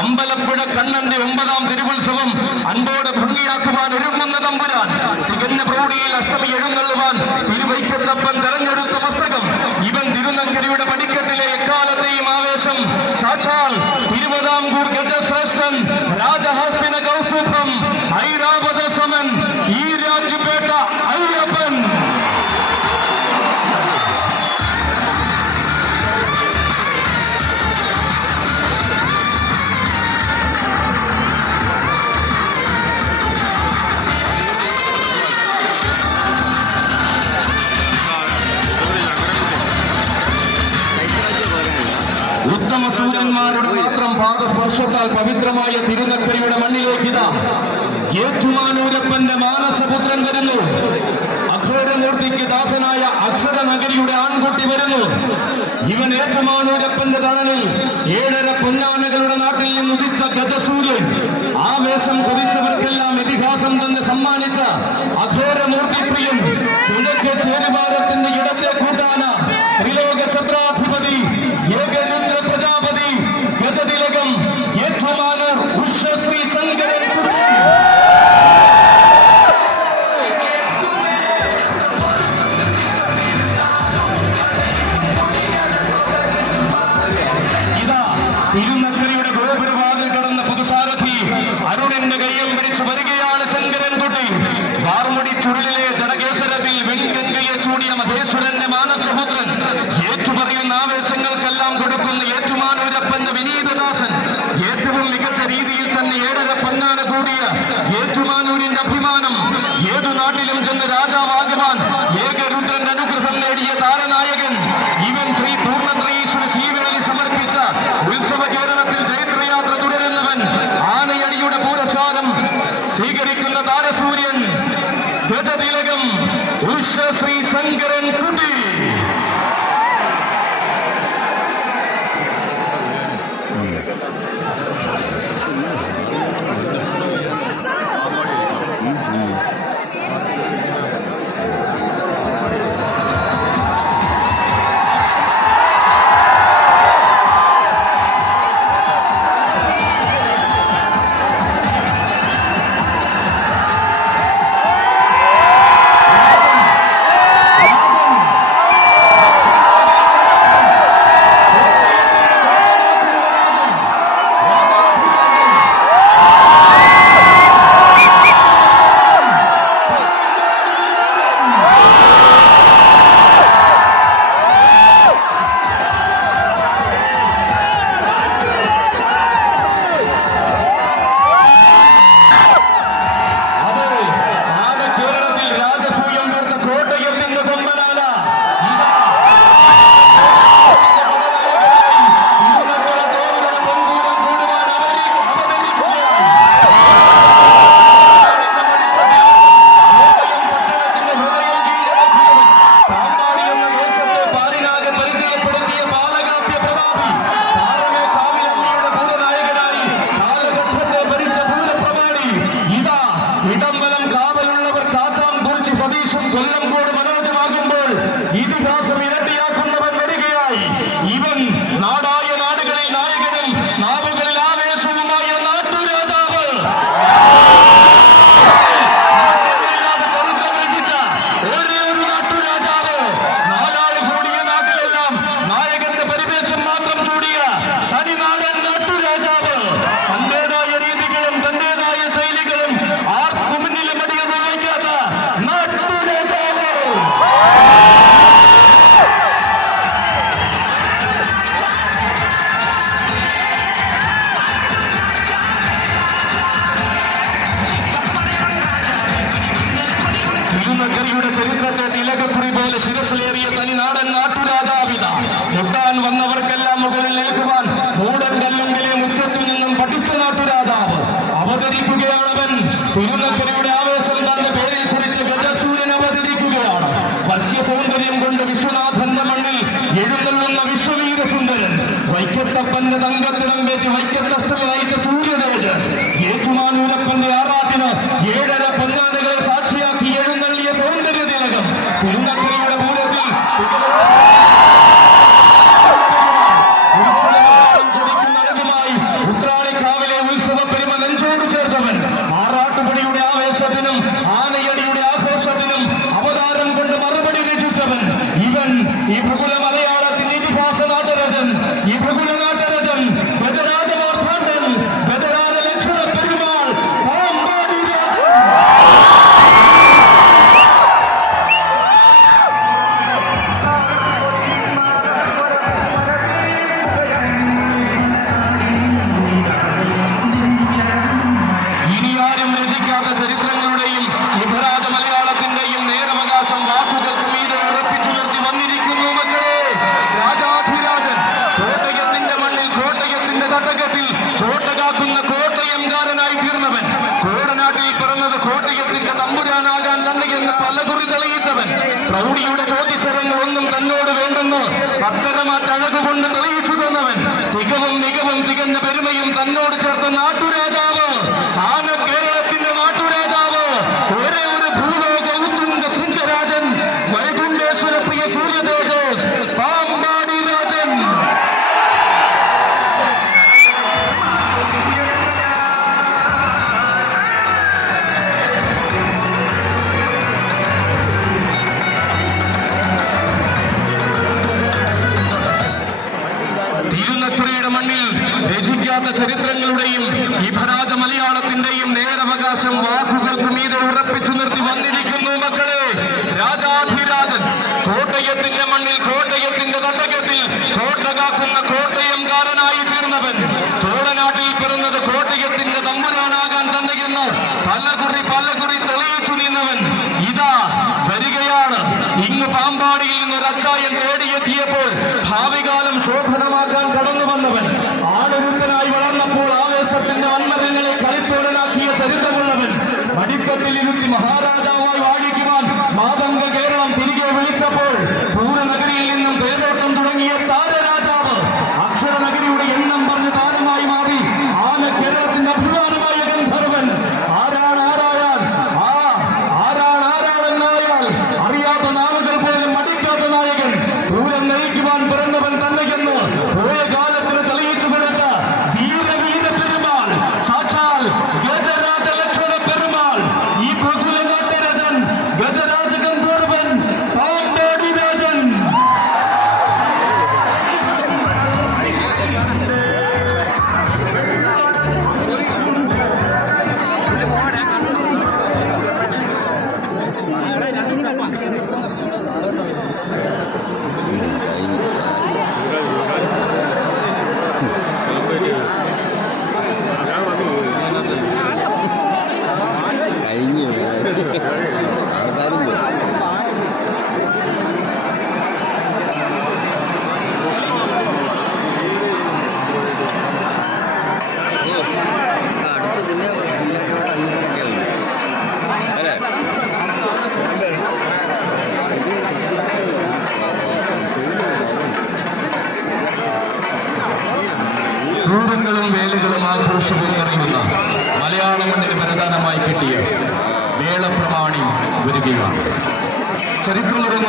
അമ്പലപ്പുഴ കണ്ണന്റെ 9ാം തിരുവുത്സവം അൻപോടെ ഭംഗിയാക്കുവാൻ ഒരുങ്ങുന്ന തമ്പുരാൻ തികഞ്ഞ പ്രൗഢിയിൽ അഷ്ടമി എഴുന്നള്ളുവാൻ തിരുവൈക്കത്തപ്പൻ തെരഞ്ഞെടുത്ത പുസ്തകം ഇവൻ തിരുനക്കരയുടെ പടിക്കെട്ടിലെ എക്കാലത്തെയും ആവേശം സാക്ഷാൽ തിരുവിതാംകൂർ ഗജശ്രേഷ്ഠൻ രാജഹസ്തിന കൗസ്തുഭം ഐരാവത സമൻ ഈ രാജ്യപേട്ട അയ്യപ്പൻ. ഉത്തമ സൂര്യന്മാരുടെ മാത്രം പാദസ്പർശത്താൽ പവിത്രമായ തിരുനക്കരയുടെ മണ്ണിലേക്ക് ഇതാ ഏറ്റുമാനൂരപ്പന്റെ മാനസപുത്രൻ വരുന്നു. അഘോരമൂർത്തിക്ക് ദാസനായ അക്ഷരനഗരിയുടെ ആൺകുട്ടി വരുന്നു. ഇവൻ ഏറ്റുമാനൂരപ്പന്റെ തണലിൽ 7.5 പൊന്നാനകളുടെ നാട്ടിൽ നിന്ന് ഉദിച്ച ഗജസൂര്യൻ. ആവേശം കുറിച്ചവർക്കെല്ലാം ഇതിഹാസം തന്നെ സമ്മാനിച്ച അഘോരമൂർത്തി പ്രിയൻ കിഴക്കേ ചേരുവാരത്തിന്റെ ഇടത്തെ കൂട്ടാന ത്രിലോക ഛത്രാധിപതി ഏകരുദ്ര പ്രജാപതി ഗജതിലകം ഏറ്റുമാനൂർ ഉഷശ്രീ ശങ്കരൻ കുട്ടി. ഇതാ തിരുനക്കരയുടെ ഗോപുരവാതിൽ കടന്ന പുതുസാരഥി അരുണിന്റെ കൈയും പിടിച്ചു വരികയാണ് ശങ്കരൻകുട്ടി. വാർമുടി ചുരുളിലെ ജടകേശ്വരത്തിൽ വെൺഗംഗയെ ചൂടിയ മഹേശ്വരന്റെ മാനസപുത്രൻ ഏറ്റുപറയ ഇതിഹാസം ഇരട്ടിയാക്കുന്നവൻ വരികയായി. ഇവൻ നാടായ നാടുകളിൽ നായകനും നാവുകളിൽ ആവേശവുമായ നാട്ടുരാജാവ്. ചരിത്രം രചിച്ച ഒരേ ഒരു നാട്ടുരാജാവ്. നാലാൾ കൂടിയ നാട്ടിലെല്ലാം നായകന്റെ പരിവേഷം മാത്രം ചൂടിയ തനിനാടൻ നാട്ടുരാജാവ്. തന്റേതായ രീതികളും തന്റേതായ ശൈലികളും ആർക്കു മുന്നിലും അടിയൊന്നും വയ്ക്കാത്ത നാട്ടുരാജാവ്. തിരുനക്കരയുടെ ചരിത്രത്തെ തിലകക്കുറി പോലെ ശിരസിലേറിയ തനിനാടൻ നാട്ടുരാജാവിത. മുട്ടാൻ വന്നവർക്കെല്ലാം മുകളിൽ നിൽക്കുവാൻ മൂടൻ കല്ലുങ്കിലെ മുറ്റത്തു നിന്നും പഠിച്ച നാട്ടുരാജാവ് അവതരിക്കുകയാണവൻ. തിരുനക്കരയുടെ ആവേശം തന്റെ പേരിൽ കുറിച്ച ഗജസൂര്യൻ അവതരിക്കുകയാണ്. വശ്യ സൗന്ദര്യം കൊണ്ട് വിശ്വനാഥന്റെ മണ്ണിൽ എഴുന്നള്ളുന്ന വിശ്വവീരസുന്ദരൻ. വൈക്കത്തപ്പന്റെ തങ്കത്തിടമ്പേറ്റി വൈക്കത്തഷ്ടമി നയിച്ച സൂര്യതേജസ്. ഏറ്റുമാനൂരപ്പന്റെ ആറാട്ടിന് 7.5 പൊന്നാനകളെ സാക്ഷിയാക്കി എഴുന്നള്ളിയ സൗന്ദര്യ തിലകം. തിരുനക്കരയുടെ പൂരത്തിൽ കുടിക്കുന്നടകുമായി ഉത്രാളിക്കാവിലെ ഉത്സവ പെരുമ നെഞ്ചോട് ചേർത്തവൻ. ആറാട്ടുപടിയുടെ ആവേശത്തിനും ആനയടിയുടെ ആഘോഷത്തിനും അവതാരം കൊണ്ട് മറുപടി രചിച്ചവൻ. ഇവൻ ഈ ഭൂകുല മലയാളത്തിന്റെ ഇതിഹാസ നാട്ടരജൻ. ഈ ഭൂകുല നാട്ടരജൻ ഗജരാജ മാർത്താണ്ഡൻ, ഗജരാജ ലക്ഷ്മണ പെരുമാൾ, പാമ്പാടി രാജൻ. ഇനി ആരും രചിക്കാത്ത ചരിത്രങ്ങളുടെയും വിഭരാജ മലയാളത്തിന്റെയും നേരവകാശം വാക്കുകൾക്ക് മീതെ ഉറപ്പിച്ചു നിർത്തി വന്നിരിക്കുന്നു മക്കളെ. രാജാധിരാജൻ കോട്ടയത്തിന്റെ മണ്ണിൽ കോട്ടയത്തിന്റെ തട്ടകത്തിൽ കോട്ട കാക്കുന്ന കോട്ടയംകാരനായി തീർന്നവൻ. കോടനാട്ടിൽ പിറന്നത് കോട്ടയത്തിന്റെ തമ്പുരാനാകാൻ തന്നെയെന്ന് പലകുറി തെളിയിച്ചവൻ. പ്രൗഢിയുടെ ചോദ്യശരങ്ങളൊന്നും തന്നോട് വേണ്ടെന്ന് പത്തരമാറ്റഴകുകൊണ്ട് തെളിയിച്ചു തന്നവൻ. തികവും മികവും തികഞ്ഞ പെരുമയും തന്നോട് ചേർത്ത നാട്ടുരാജാവ്. ആന കേരളത്തിന്റെ നാട്ടുരാജാവ്. ഒരേ ഒരു ഭൂലോക ഉത്തുംഗ ശൃംഗരാജൻ. വൈകുണ്ഠേശ്വര പ്രിയ സൂര്യതേജസ് പാമ്പാടി രാജൻ. തിരുനക്കരയുടെ മണ്ണിൽ രചിക്കാത്ത ചരിത്രങ്ങളുടെയും വിഭരാജ മലയാളത്തിന്റെയും നേരവകാശം വാക്കുകൾക്ക് മീതെ ഉറപ്പിച്ചു നിർത്തി വന്നിരിക്കുന്നു മക്കളെ. രാജാധിരാജൻ കോട്ടയത്തിന്റെ മണ്ണിൽ കോട്ടയത്തിന്റെ തട്ടകത്തിൽ കോട്ട കാക്കുന്ന കോട്ടയംകാരനായി തീർന്നവൻ. കോടനാട്ടിൽ പിറന്നത് കോട്ടയത്തിന്റെ തമ്പുരാനാകാൻ തന്നെയെന്ന് പലകുറി തെളിയിച്ചു നിന്നവൻ. ഇതാ വരികയാണ്. ഇന്ന് പാമ്പാടിയിൽ നിന്ന് ഒരച്ചായൻ തേടിയെത്തിയപ്പോൾ ഭാവികാലം ശോഭനമാക്കാൻ കടന്നു വന്നവൻ. ആടൊരുത്തനായി വളർന്നപ്പോൾ ആവേശത്തിന്റെ വന്മരങ്ങളെ കളിത്തോടനാക്കിയ ചരിത്രമുള്ളവൻ. മടിത്തട്ടിലിരുത്തി മഹാരാജാവായി വാഴിക്കുവാൻ മാതംഗ കേരളം തിരികെ വിളിച്ചപ്പോൾ പൂരനഗരിയിൽ നിന്നും തേരോട്ടം തുടങ്ങിയ താരരാജാവ് അക്ഷരനഗരിയുടെ എണ്ണം പറഞ്ഞ് താരമായി മാറി. ആന കേരളത്തിന്റെ അഭിമാനമായ ഗന്ധർവൻ. ആരാണെന്നായാൽ അറിയാത്ത നാവുകൾ പോലും മടിക്കാത്ത നായകൻ. പൂരം നയിക്കുവാൻ പിറന്നവൻ തന്നെയെന്ന് പോയ കാലത്തിന് തെളിയിച്ചു കൊടുത്ത വീര പെരുമാൾ. സാക്ഷാൽ ഗജരാജ ലക്ഷ്മണ പെരുമാൾ. ഈ ഭൂകുല നാട്ടരജൻ ഗജരാജ ഗന്ധർവൻ.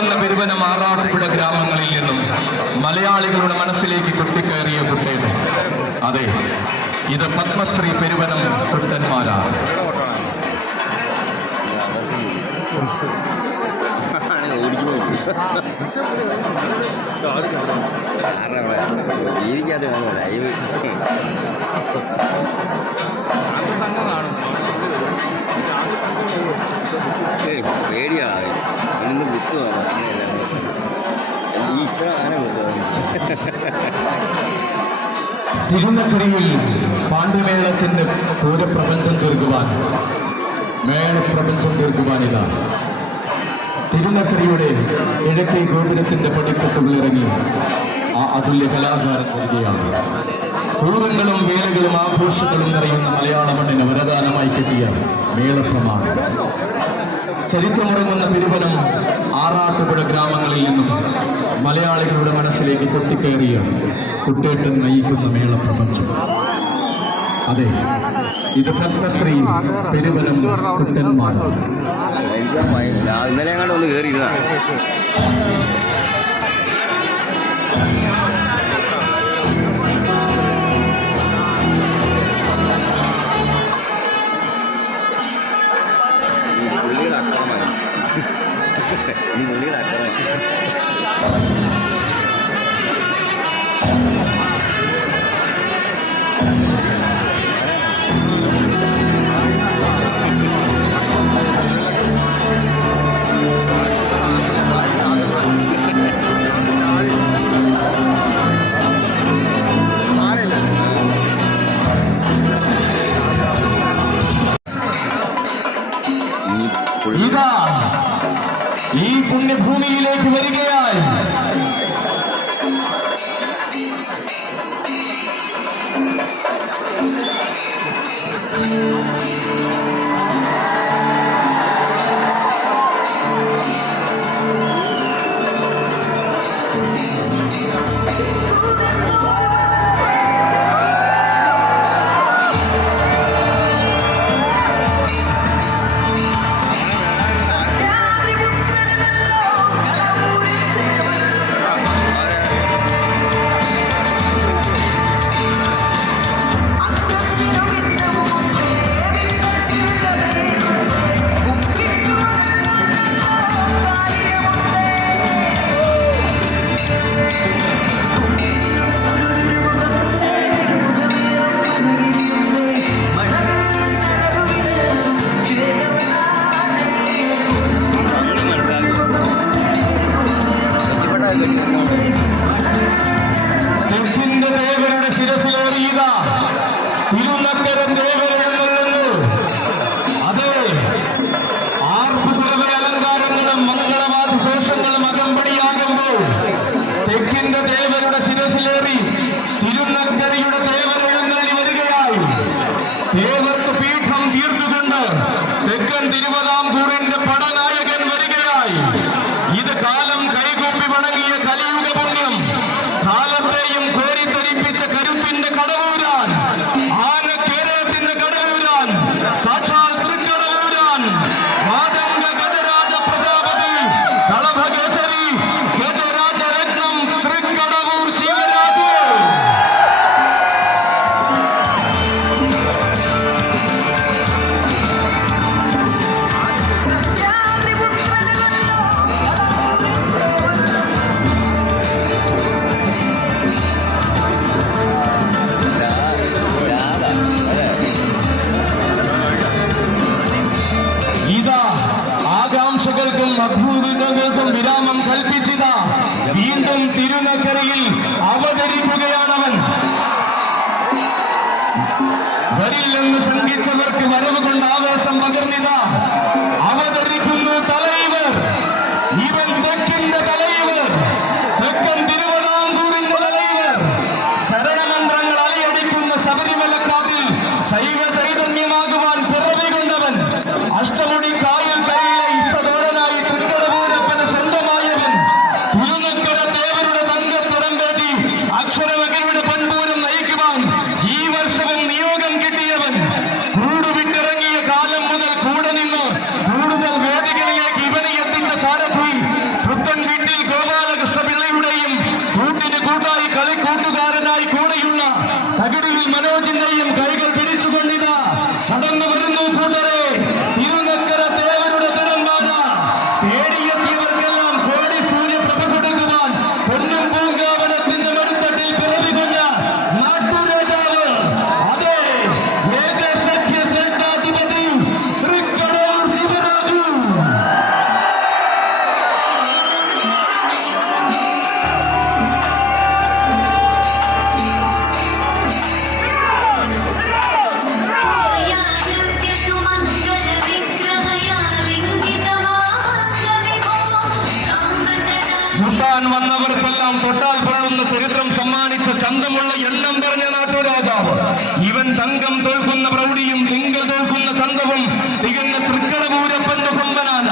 ചരിത്രമുറങ്ങുന്ന പെരുവനം ആറാട്ടുപുഴ ഗ്രാമങ്ങളിൽ നിന്നും മലയാളികളുടെ മനസ്സിലേക്ക് കൊട്ടിക്കയറിയ കുട്ടേട്ടൻ. അതെ, ഇത് പത്മശ്രീ പെരുവനം കുട്ടന്മാരാണ്. പേടിയാണ് ഇന്ന് ബുക്ക് ഇത്ര ആന തിരുനക്കരയിൽ പാണ്ഡ്യമേളത്തിന്റെ പൂരപ്രപഞ്ചം തീർക്കുവാൻ മേളപ്രപഞ്ചം തീർക്കുവാനിതാ തിരുനക്കരയുടെ കിഴക്കേ ഗോപുരത്തിന്റെ പടിക്കെട്ടുകളിറങ്ങി ആ അതുല്യ കലാകാരൻ വരികയാണ്. പൂരങ്ങളും വേലകളും ആഘോഷങ്ങളും നിറയുന്ന മലയാള മണ്ണിന് വരദാനമായി കിട്ടിയ മേളപ്രമാണം. ചരിത്രമുറങ്ങുന്ന പെരുവനം ആറാട്ടുപുഴ ഗ്രാമങ്ങളിൽ നിന്നും മലയാളികളുടെ മനസ്സിലേക്ക് കൊട്ടിക്കയറിയ കുട്ടേട്ടൻ നയിക്കുന്ന മേളപ്രപഞ്ചം. അതെ, ഇത് പത്മശ്രീ പെരുവനം കുട്ടന്മാരാണ്. ഇന്നലെ അങ്ങോട്ട് ഒന്ന് കയറിയിരുന്നാണ്. ഇതാ ഈ പുണ്യഭൂമിയിലേക്ക് വരികയായി അഭൂതങ്ങൾക്കും വിരാമം കൽപ്പിച്ചത് വീണ്ടും തിരുനക്കരയിൽ അവതരിക്കുകയാണവൻ. വരിൽ നിന്ന് ശങ്കിച്ചവർക്ക് വരവ് കൊണ്ട് ആവേശം പകർന്നിത അവതരിക്കുന്നു തലൈവർ. ഇവൻ തെക്കിന്റെ തലൈവർ, തെക്കൻ തിരുവിതാംകൂറിന്റെ തലൈവർ. ശരണമന്ത്രങ്ങൾ അലയടിക്കുന്ന ശബരിമലക്കാവിൽ ശൈവ ചൈതന്യമാകുവാൻ പിറവി കൊണ്ടവൻ. അഷ്ടമുടി കായൽ കരയിലെ ഇഷ്ടതോഴനായി തൃക്കടവൂരപ്പന് സ്വന്തമായവൻ. തിരുനക്കര ദേവരുടെ തങ്കത്തരം തേടി അക്ഷരവ തൊട്ടാൻ വന്നവർക്കെല്ലാം തൊട്ടാൽ കൊള്ളുന്ന ചരിത്രം സമ്മാനിച്ച ചന്തമുള്ള എണ്ണം പറഞ്ഞ നാട്ടുരാജാവ്. ഇവൻ സംഘം തോൽക്കുന്ന പ്രൗഢിയും തിങ്കൾ തോൽക്കുന്ന ചന്തവും തികഞ്ഞ തൃക്കടപൂരപ്പന്റെ കൊമ്പനാന.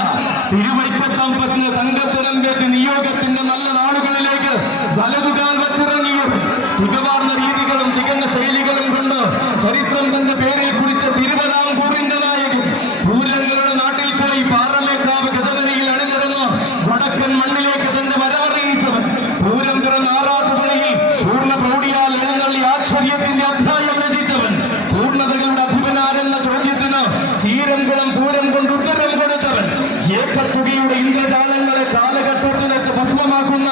തിരുവൈപ്പത്തമ്പത്തിന് തങ്കത്തരം കേട്ട് നിയോഗത്തിന്റെ നല്ല നാളുകളിലേക്ക് വലതുകാൽ വച്ചിറങ്ങിയവൻ. തികവാർന്ന രീതികളും തികഞ്ഞ ശൈലികളും കൊണ്ട് ചരിത്രം തന്റെ പേരിൽ കുറിച്ച തിരുവിതാംകൂറിന്റെ നായകൻ. പൂരങ്ങളുടെ നാട്ടിൽ പോയി പാറമേക്കാവ് ഗജനിരയിൽ അണിനിരന്ന് വടക്കൻ മണ്ണിലേക്ക് തന്റെ വരവറിയിച്ചവൻ. പൂരം തുറന്ന ആറാട്ടുപുഴയിൽ പൂർണ്ണ പ്രൗഢിയാൽ എഴുന്നള്ളി ആശ്ചര്യത്തിന്റെ അധ്യായം രചിച്ചവൻ. പൂർണ്ണതകളുടെ അധിപനാരെന്ന ചോദ്യത്തിന് ചീരംകുളം പൂരം കൊണ്ട് ഉത്തരം കൊടുത്തവൻ. ഏക്കത്തുകയുടെ ഇന്ദ്രജാലങ്ങളെ കാലഘട്ടത്തിലേക്ക് ഭസ്മമാക്കുന്ന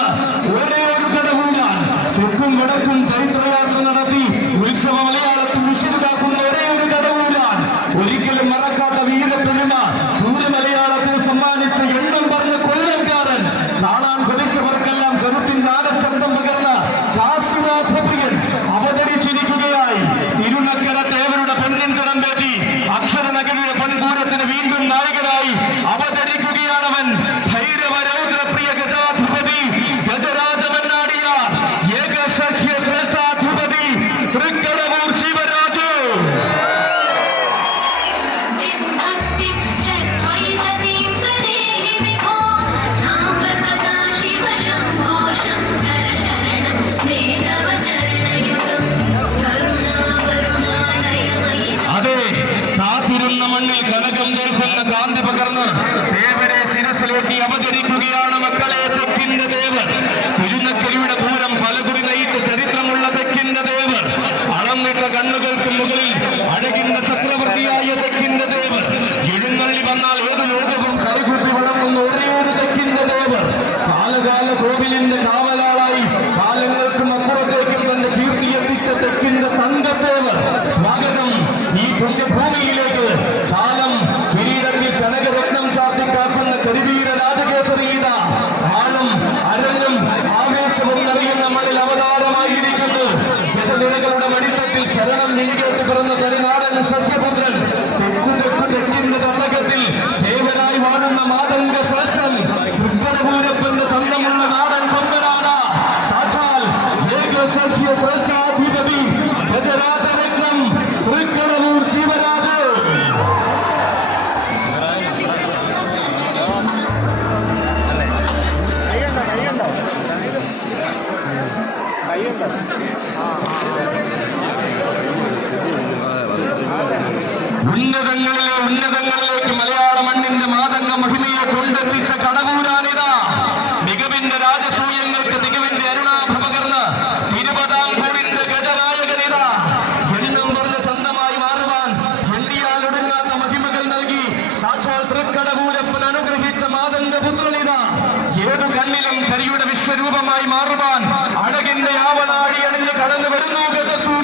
ഒരേ ഒരു കടവൂരാൻ. തെക്കും വടക്കും ചരിത്രയാത്ര നടത്തി ഉത്സവ മലയാളത്തിൽ ഉശിരുതാക്കുന്ന ഒരേ ഒരു കടവൂരാൻ. ഒരിക്കലും മറക്കാത്ത വീരപ്പെരുമ സൂര്യമലയാളത്തിൽ സമ്മാനിച്ച എണ്ണം പറഞ്ഞ കൊല്ലംകാരൻ. കാണാൻ കൊതിച്ചവർക്കെല്ലാം കരുത്തിന്റെ ആനച്ചന്തം പകർന്ന കാശിനാഥപ്രിയൻ അവതരിച്ചിരിക്കുകയായി. തിരുനക്കര തേവരുടെ പെണ്ണിൻ കടമ്പേറ്റി അക്ഷരനഗരിയുടെ പെൺപൂരത്തിന് വീണ്ടും നായകനായി അവതരിക്കുകയാണവൻ. ഭൈരവരൗദ്രപ്രിയ ഗജാധിപതി ഗജരാജമന്നാടിയാർ ഏകസഖ്യ ശ്രേഷ്ഠാധിപതി തൃക്കടവൂർ ശിവരാജു. അതെ, കാത്തിരുന്ന മണ്ണിൽ കനകം തീർക്കുന്ന കാന്തി പകർന്ന് ദേവരെ ശിരസിലേറ്റി അവതരിക്കുകയാണ് മക്കളെ തെക്കിന്റെ ദേവർ. തിരുനക്കരയുടെ പൂരം പലകുറി നയിച്ച ചരിത്രമുള്ള തെക്കിന്റെ ദേവർ. അളന്നിട്ട കണ്ണുകൾക്ക് മുകളിൽ അഴകിന്റെ ചക്രവർത്തിയായ തെക്കിന്റെ ദേവർ. എഴുന്നള്ളി വന്നാൽ ഏത് ലോകവും കൈകുട്ടി വണങ്ങുന്ന ഒരേ ഒരു തെക്കിന്റെ ദേവർ. കാലകാല കോവിലിന്റെ കാവലാളായി കാലങ്ങൾക്കും അപ്പുറത്തേക്കും തന്റെ കീർത്തി എത്തിച്ച തെക്കിന്റെ തങ്കത്തേവർ. സ്വാഗതം ഈ പുണ്യഭൂമിയിലേക്ക്. കാലം കിരീടത്തിൽ കനകരത്നം ചാർത്തി കാക്കുന്ന കരിവീര രാജകേസരീത. ആളും അരങ്ങും ആവേശവും നിറയുന്ന മണ്ണിൽ അവതാരമായിരിക്കുന്നു. ഗജനിരകളുടെ മടിത്തട്ടിൽ ശരണം നീകേറ്റ് പിറന്ന തനിനാടൻ സത്യപുത്രൻ. തെക്കു തെക്കു തെക്കിന്റെ തട്ടകത്തിൽ ദേവനായി വാഴുന്ന മാതംഗ ശ്രേഷ്ഠൻ. തൃക്കടപൂരപ്പന്റെ ചന്തമുള്ള നാടൻ കൊമ്പനാന. സാക്ഷാൽ ഏകസഖ്യ ശ്രേഷ്ഠാധിപതി ഗജരാജരത്നം തൃക്കടവൂർ ശിവരാജു. ഉന്നതങ്ങളിലെ ഉന്നതങ്ങളിലേക്ക് മലയാള മണ്ണിന്റെ മാതംഗ മഹിമയെ കൊണ്ടെത്തിച്ച കടവൂരാനിത. മികവിന്റെ രാജസൂയങ്ങൾക്ക് തികവിന്റെ അരുണാഭ പകർന്ന് തിരുവിതാംകൂറിന്റെ ഗജനായകനിത. എണ്ണം പറഞ്ഞ ചന്തമായി മാറുവാൻ എണ്ണിയാൽ ഒടുങ്ങാത്ത മഹിമകൾ നൽകി സാക്ഷാൽ തൃക്കടവൂരപ്പൻ അനുഗ്രഹിച്ച മാതംഗപുത്രനിത. ഏതു കണ്ണിലും കരിയുടെ വിശ്വരൂപമായി മാറുവാൻ അഴകിന്റെ ആവനാഴി അണിഞ്ഞ് കടന്നു വരുന്നു ഗജസൂ.